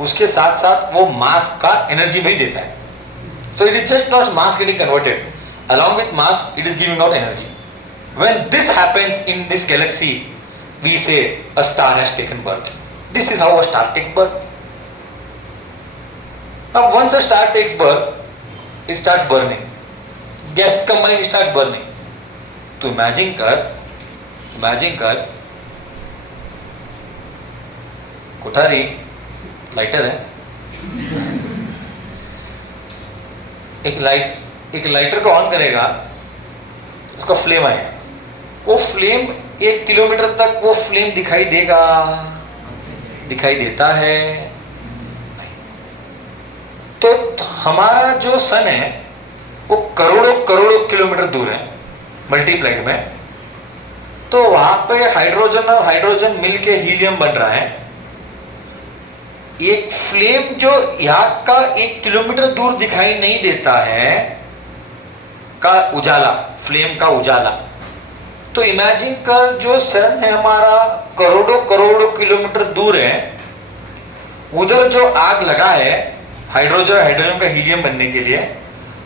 उसके साथ साथ वो मास का एनर्जी भी देता है. So it is just not mass getting converted. Along with mass, it is giving out energy. When this happens in this galaxy, we say a star has taken birth. This is how a star takes birth. Now once a star takes birth, it starts burning. Gas combined, it starts burning. तो imagine कर Kothari lighter है, एक lighter को on करेगा, उसका flame आएगा. वो flame 1 kilometre तक वो फ्लेम दिखाई देता है. तो हमारा जो सन है वो करोड़ों किलोमीटर दूर है मल्टीप्लाइड में. तो वहां पे हाइड्रोजन और हाइड्रोजन मिलके हीलियम बन रहा है. एक फ्लेम जो यहाँ का 1 किलोमीटर दूर दिखाई नहीं देता है का उजाला, फ्लेम का उजाला. तो इमेजिन कर जो सन है हमारा करोड़ों किलोमीटर दूर है, उधर जो आग लगा है हाइड्रोजन का हीलियम बनने के लिए,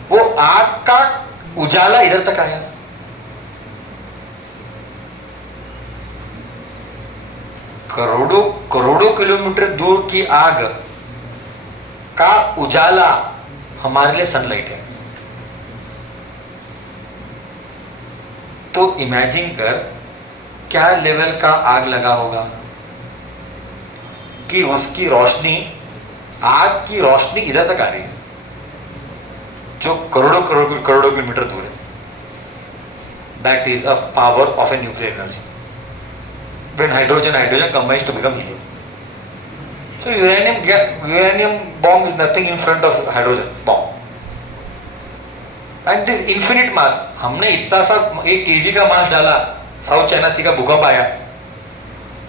वो आग का उजाला इधर तक आया. करोड़ों किलोमीटर दूर की आग का उजाला हमारे लिए सनलाइट है. तो इमेजिन कर क्या लेवल का आग लगा होगा कि उसकी रोशनी, आग की रोशनी इधर तक आ रही है जो करोड़ों किलोमीटर दूर है. That is a power of a nuclear energy. When hydrogen combines to become helium. So uranium bomb is nothing in front of hydrogen bomb. And this infinite mass. हमने इतना सा 1 kg का मास डाला, साउथ चाइना सी का भूकंप आया,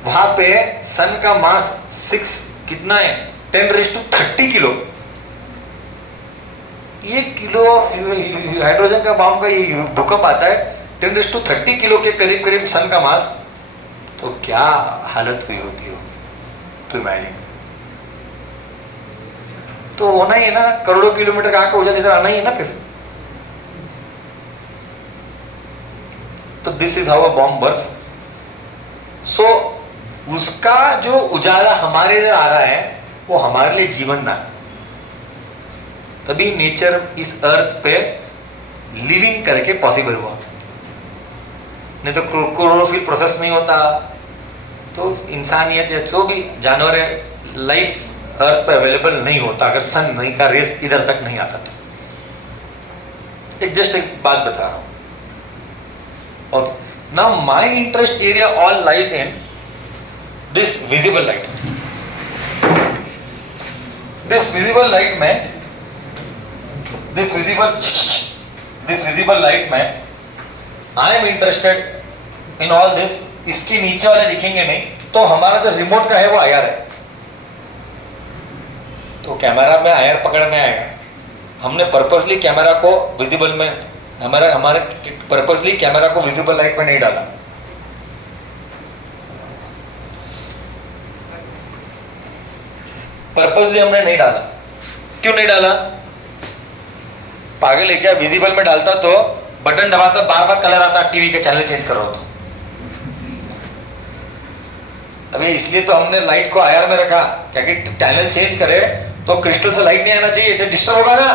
वहां पे सन का मास 6 कितना है 10⁻30 किलो. ये किलो हाइड्रोजन का बॉम्ब का ये भूकंप आता है 10⁻30 किलो के करीब सन का मास. तो क्या हालत हुई होती हो, तो इमेजिन. तो होना ही है ना, करोड़ों किलोमीटर का आग का उजाला इधर आना ही है ना फिर. तो this is how a bomb works. So उसका जो उजाला हमारे इधर आ रहा है वो हमारे लिए जीवन दान. तभी नेचर इस अर्थ पे लिविंग करके पॉसिबल हुआ. नहीं तो क्लोरोफिल प्रोसेस नहीं होता तो इंसानियत या जो भी जानवर है, लाइफ अर्थ पे अवेलेबल नहीं होता अगर सन नहीं का रेस इधर तक नहीं आता. तो एक बात बता रहा हूं. और now my interest area all lies in this visible light. This visible light में I am interested in all this. इसके नीचे वाले दिखेंगे नहीं. तो हमारा जो रिमोट का है वो आईआर है. तो कैमरा में आईआर पकड़ने आएगा. हमने पर्पसली कैमरा को विजिबल में हमारे पर्पसली कैमरा को विजिबल लाइट में नहीं डाला. पर्पसली हमने नहीं डाला. क्यों नहीं डाला? पागल है क्या? विजिबल में डालता तो बटन दबाता बार कलर आता, टीवी का चैनल चेंज कर रहा हो तो. अबे इसलिए तो हमने लाइट को आईआर में रखा, क्या कि चैनल चेंज करे तो क्रिस्टल से लाइट नहीं आना चाहिए, तो डिस्टर्ब होगा ना.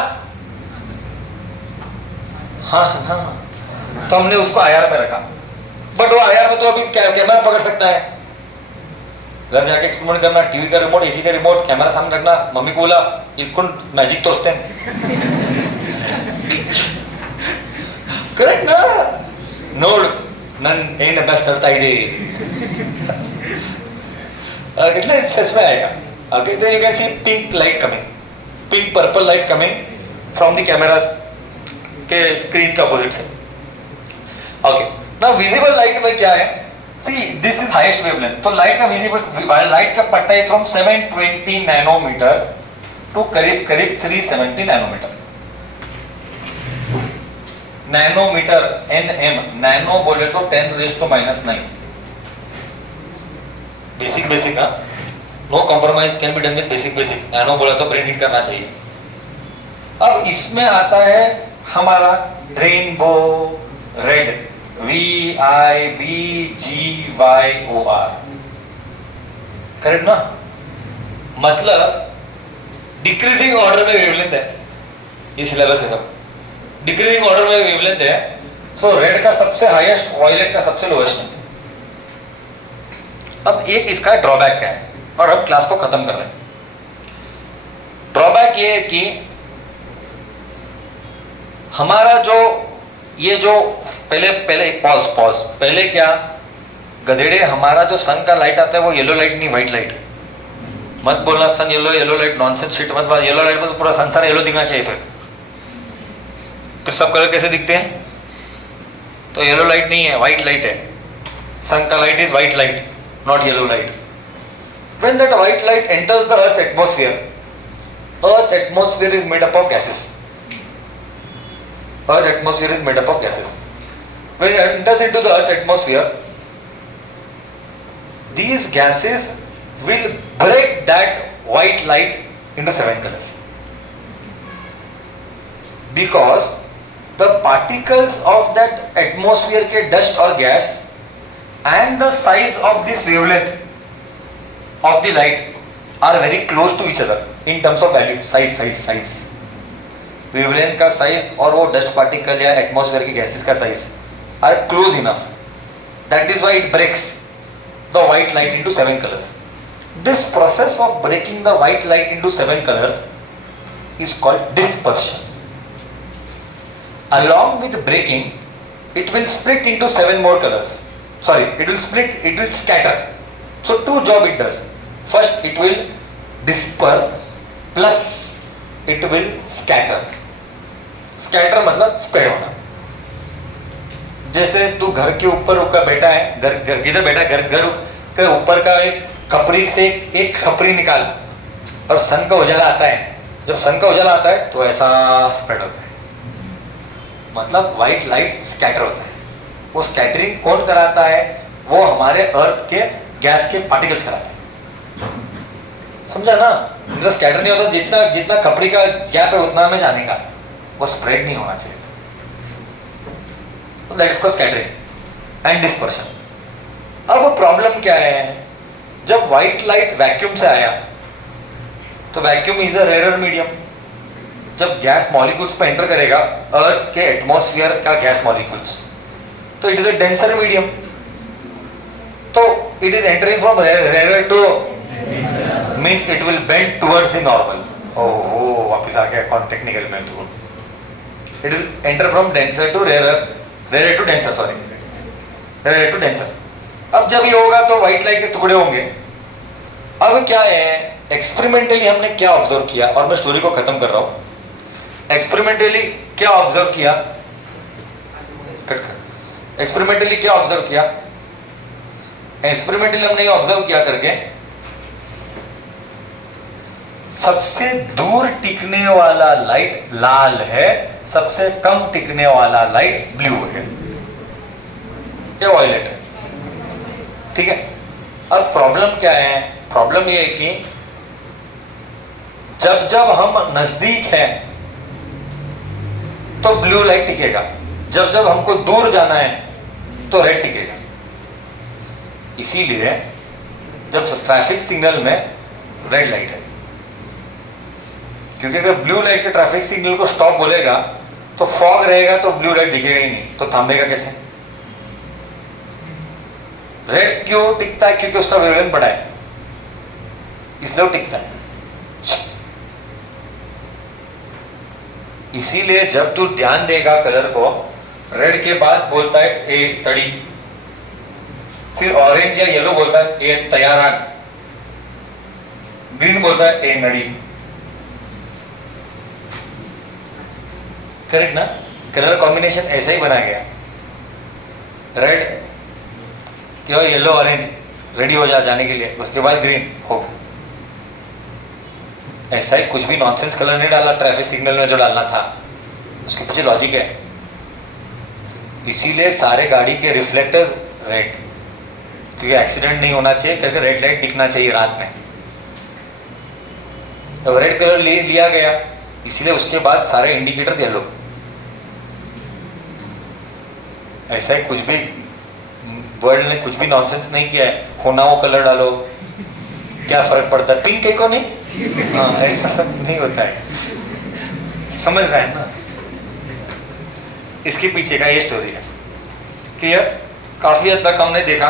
हाँ, तो हमने उसको आईआर में रखा. बट वो आईआर में तो अभी कैमरा पकड़ सकता है. घर जाके एक्सपेरिमेंट करना, टीवी का रिमोट, एसी का रिमोट कैमरा सामने रखना, मम्मी को बोला इल्कुंड मैजिक तोड़ते हैं. करेक्ट ना? नोड नन ಏನ ಬೆಸ್ಟ್ ತರ್ತಾ ಇದೆ. कितना सच में आएगा. Okay, then you can see pink light coming, pink purple light coming from the cameras के screen के opposite से. Okay, now visible light में क्या है? See, this is highest wavelength. तो light का visible light का पट्टा है from 720 नैनोमीटर to करीब 370 नैनोमीटर. नैनोमीटर nm, नैनो बोले तो 10⁻⁹ बेसिक हाँ. No compromise can be done with basic एनो बोला तो ब्रेन हीट करना चाहिए। अब इसमें आता है हमारा रेनबो रेड, VIBGYOR, करेक्ट ना? मतलब डिक्रीजिंग ऑर्डर में वेवलेंथ है, ये सिलेबस है सब, डिक्रीजिंग ऑर्डर में वेवलेंथ है। सो रेड का सबसे हाईएस्ट, वायलेट का सबसे लोएस्ट। अब एक इसका ड्रॉबैक है और हम क्लास को खत्म कर रहे हैं। ड्रॉबैक ये है कि हमारा जो ये जो पहले पॉज पहले क्या गधेड़े, हमारा जो सन का लाइट आता है वो येलो लाइट नहीं व्हाइट लाइट। मत बोलना sun yellow light, nonsense shit मत बोलना। येलो लाइट में तो पूरा संसार येलो दिखना चाहिए। फिर सब कलर कैसे दिखते हैं? तो येलो लाइट नहीं है, व्हाइट लाइट है। सन का light is white light, not yellow light. When that white light enters the Earth atmosphere is made up of gases. Earth atmosphere is made up of gases. When it enters into the Earth atmosphere, these gases will break that white light into 7 colors. Because the particles of that atmosphere के dust or gas and the size of this wavelength of the light are very close to each other in terms of value, size. Wavelength का size और वो dust particle या atmosphere की gases का size are close enough, that is why it breaks the white light into 7 colours. This process of breaking the white light into 7 colours is called dispersion. Along with breaking, it will split into 7 more colors. Sorry, it will scatter. So 2 jobs it does. First it will disperse plus it will scatter. Scatter मतलब spread होना. जैसे तू घर के ऊपर का बैठा है, घर किधर बैठा है, घर के ऊपर का एक खपरी से एक खपरी निकाल और सन का उजाला आता है. जब सन का उजाला आता है तो ऐसा स्प्रेड होता है, मतलब व्हाइट लाइट स्कैटर होता है. वो स्कैटरिंग कौन कराता है? वो हमारे अर्थ के गैस के पार्टिकल्स कराते हैं. समझा ना? मतलब स्कैटर नहीं होता, जितना जितना खपरी का गैप है उतना में जाने का, वो स्प्रेड नहीं होना चाहिए. तो that's called scattering and dispersion. अब प्रॉब्लम क्या है? जब व्हाइट लाइट वैक्यूम से आया तो vacuum is a rare medium. जब गैस मॉलिक्यूल्स पर एंटर करेगा अर्थ के एटमॉस्फेयर का गैस मॉलिक्यूल्स, तो it is a denser medium. तो it is entering from rare to means it will bend towards the normal. ओह वापस आ गया कौन टेक्निकल में. तो it will enter from denser to rare to denser, sorry rare to denser. अब जब ये होगा तो व्हाइट लाइट के टुकड़े होंगे. अब क्या है, एक्सपेरिमेंटली हमने क्या ऑब्जर्व किया, और मैं स्टोरी को खत्म कर रहा हूं. एक्सपेरिमेंटली क्या ऑब्जर्व किया, एक्सपेरिमेंटली क्या ऑब्जर्व किया, एक्सपेरिमेंटली हमने ये ऑब्जर्व किया करके सबसे दूर टिकने वाला लाइट लाल है, सबसे कम टिकने वाला लाइट ब्लू है, ये वायलेट है. ठीक है. अब प्रॉब्लम क्या है? प्रॉब्लम ये है कि जब जब हम नजदीक हैं तो ब्लू लाइट टिकेगा, जब जब हमको दूर जाना है तो रेड टिकेगा. इसीलिए जब ट्रैफिक सिग्नल में रेड लाइट है, क्योंकि अगर ब्लू लाइट के ट्रैफिक सिग्नल को स्टॉप बोलेगा तो फॉग रहेगा तो ब्लू लाइट दिखेगा ही नहीं, तो थामेगा कैसे? रेड क्यों टिकता है? क्योंकि उसका वेवलेंथ बड़ा है, इसलिए वो टिकता है. इसीलिए जब तू ध्यान देगा कलर को, रेड के बाद बोलता है ए तड़ी, फिर ऑरेंज या येलो बोलता है ए तैयारा, ग्रीन बोलता है ए नड़ी. करेक्ट ना? कलर कॉम्बिनेशन ऐसा ही बना गया. रेड या येलो ऑरेंज रेडी हो जाने के लिए, उसके बाद ग्रीन हो. ऐसा ही कुछ भी नॉनसेंस कलर नहीं डाला ट्रैफिक सिग्नल में जो डालना था, उसके पीछे लॉजिक है. इसीलिए सारे गाड़ी के रिफ्लेक्टर्स रेड, क्योंकि एक्सीडेंट नहीं होना चाहिए, क्योंकि रेड लाइट दिखना चाहिए रात में. अब रेड कलर लिया गया, इसलिए उसके बाद सारे इंडिकेटर्स येलो। ऐसा ही कुछ भी वर्ल्ड ने कुछ भी नॉनसेंस नहीं किया है, होना वो कलर डालो, क्या फर्क पड़ता है, पिंक कहीं को नहीं। हाँ, ऐसा सब नहीं होता है, समझ रहे हैं ना। इसके पीछे का ये स्टोरी है। क्लियर? काफी हद तक हमने देखा,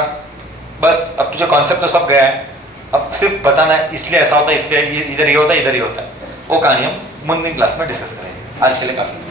बस अब जो कॉन्सेप्ट तो सब गया है, अब सिर्फ बताना है इसलिए ऐसा होता है, इसलिए इधर ये होता है, इधर ही होता है, वो कहानी हम मुंदिन क्लास में डिस्कस करेंगे। आज के लिए काफी।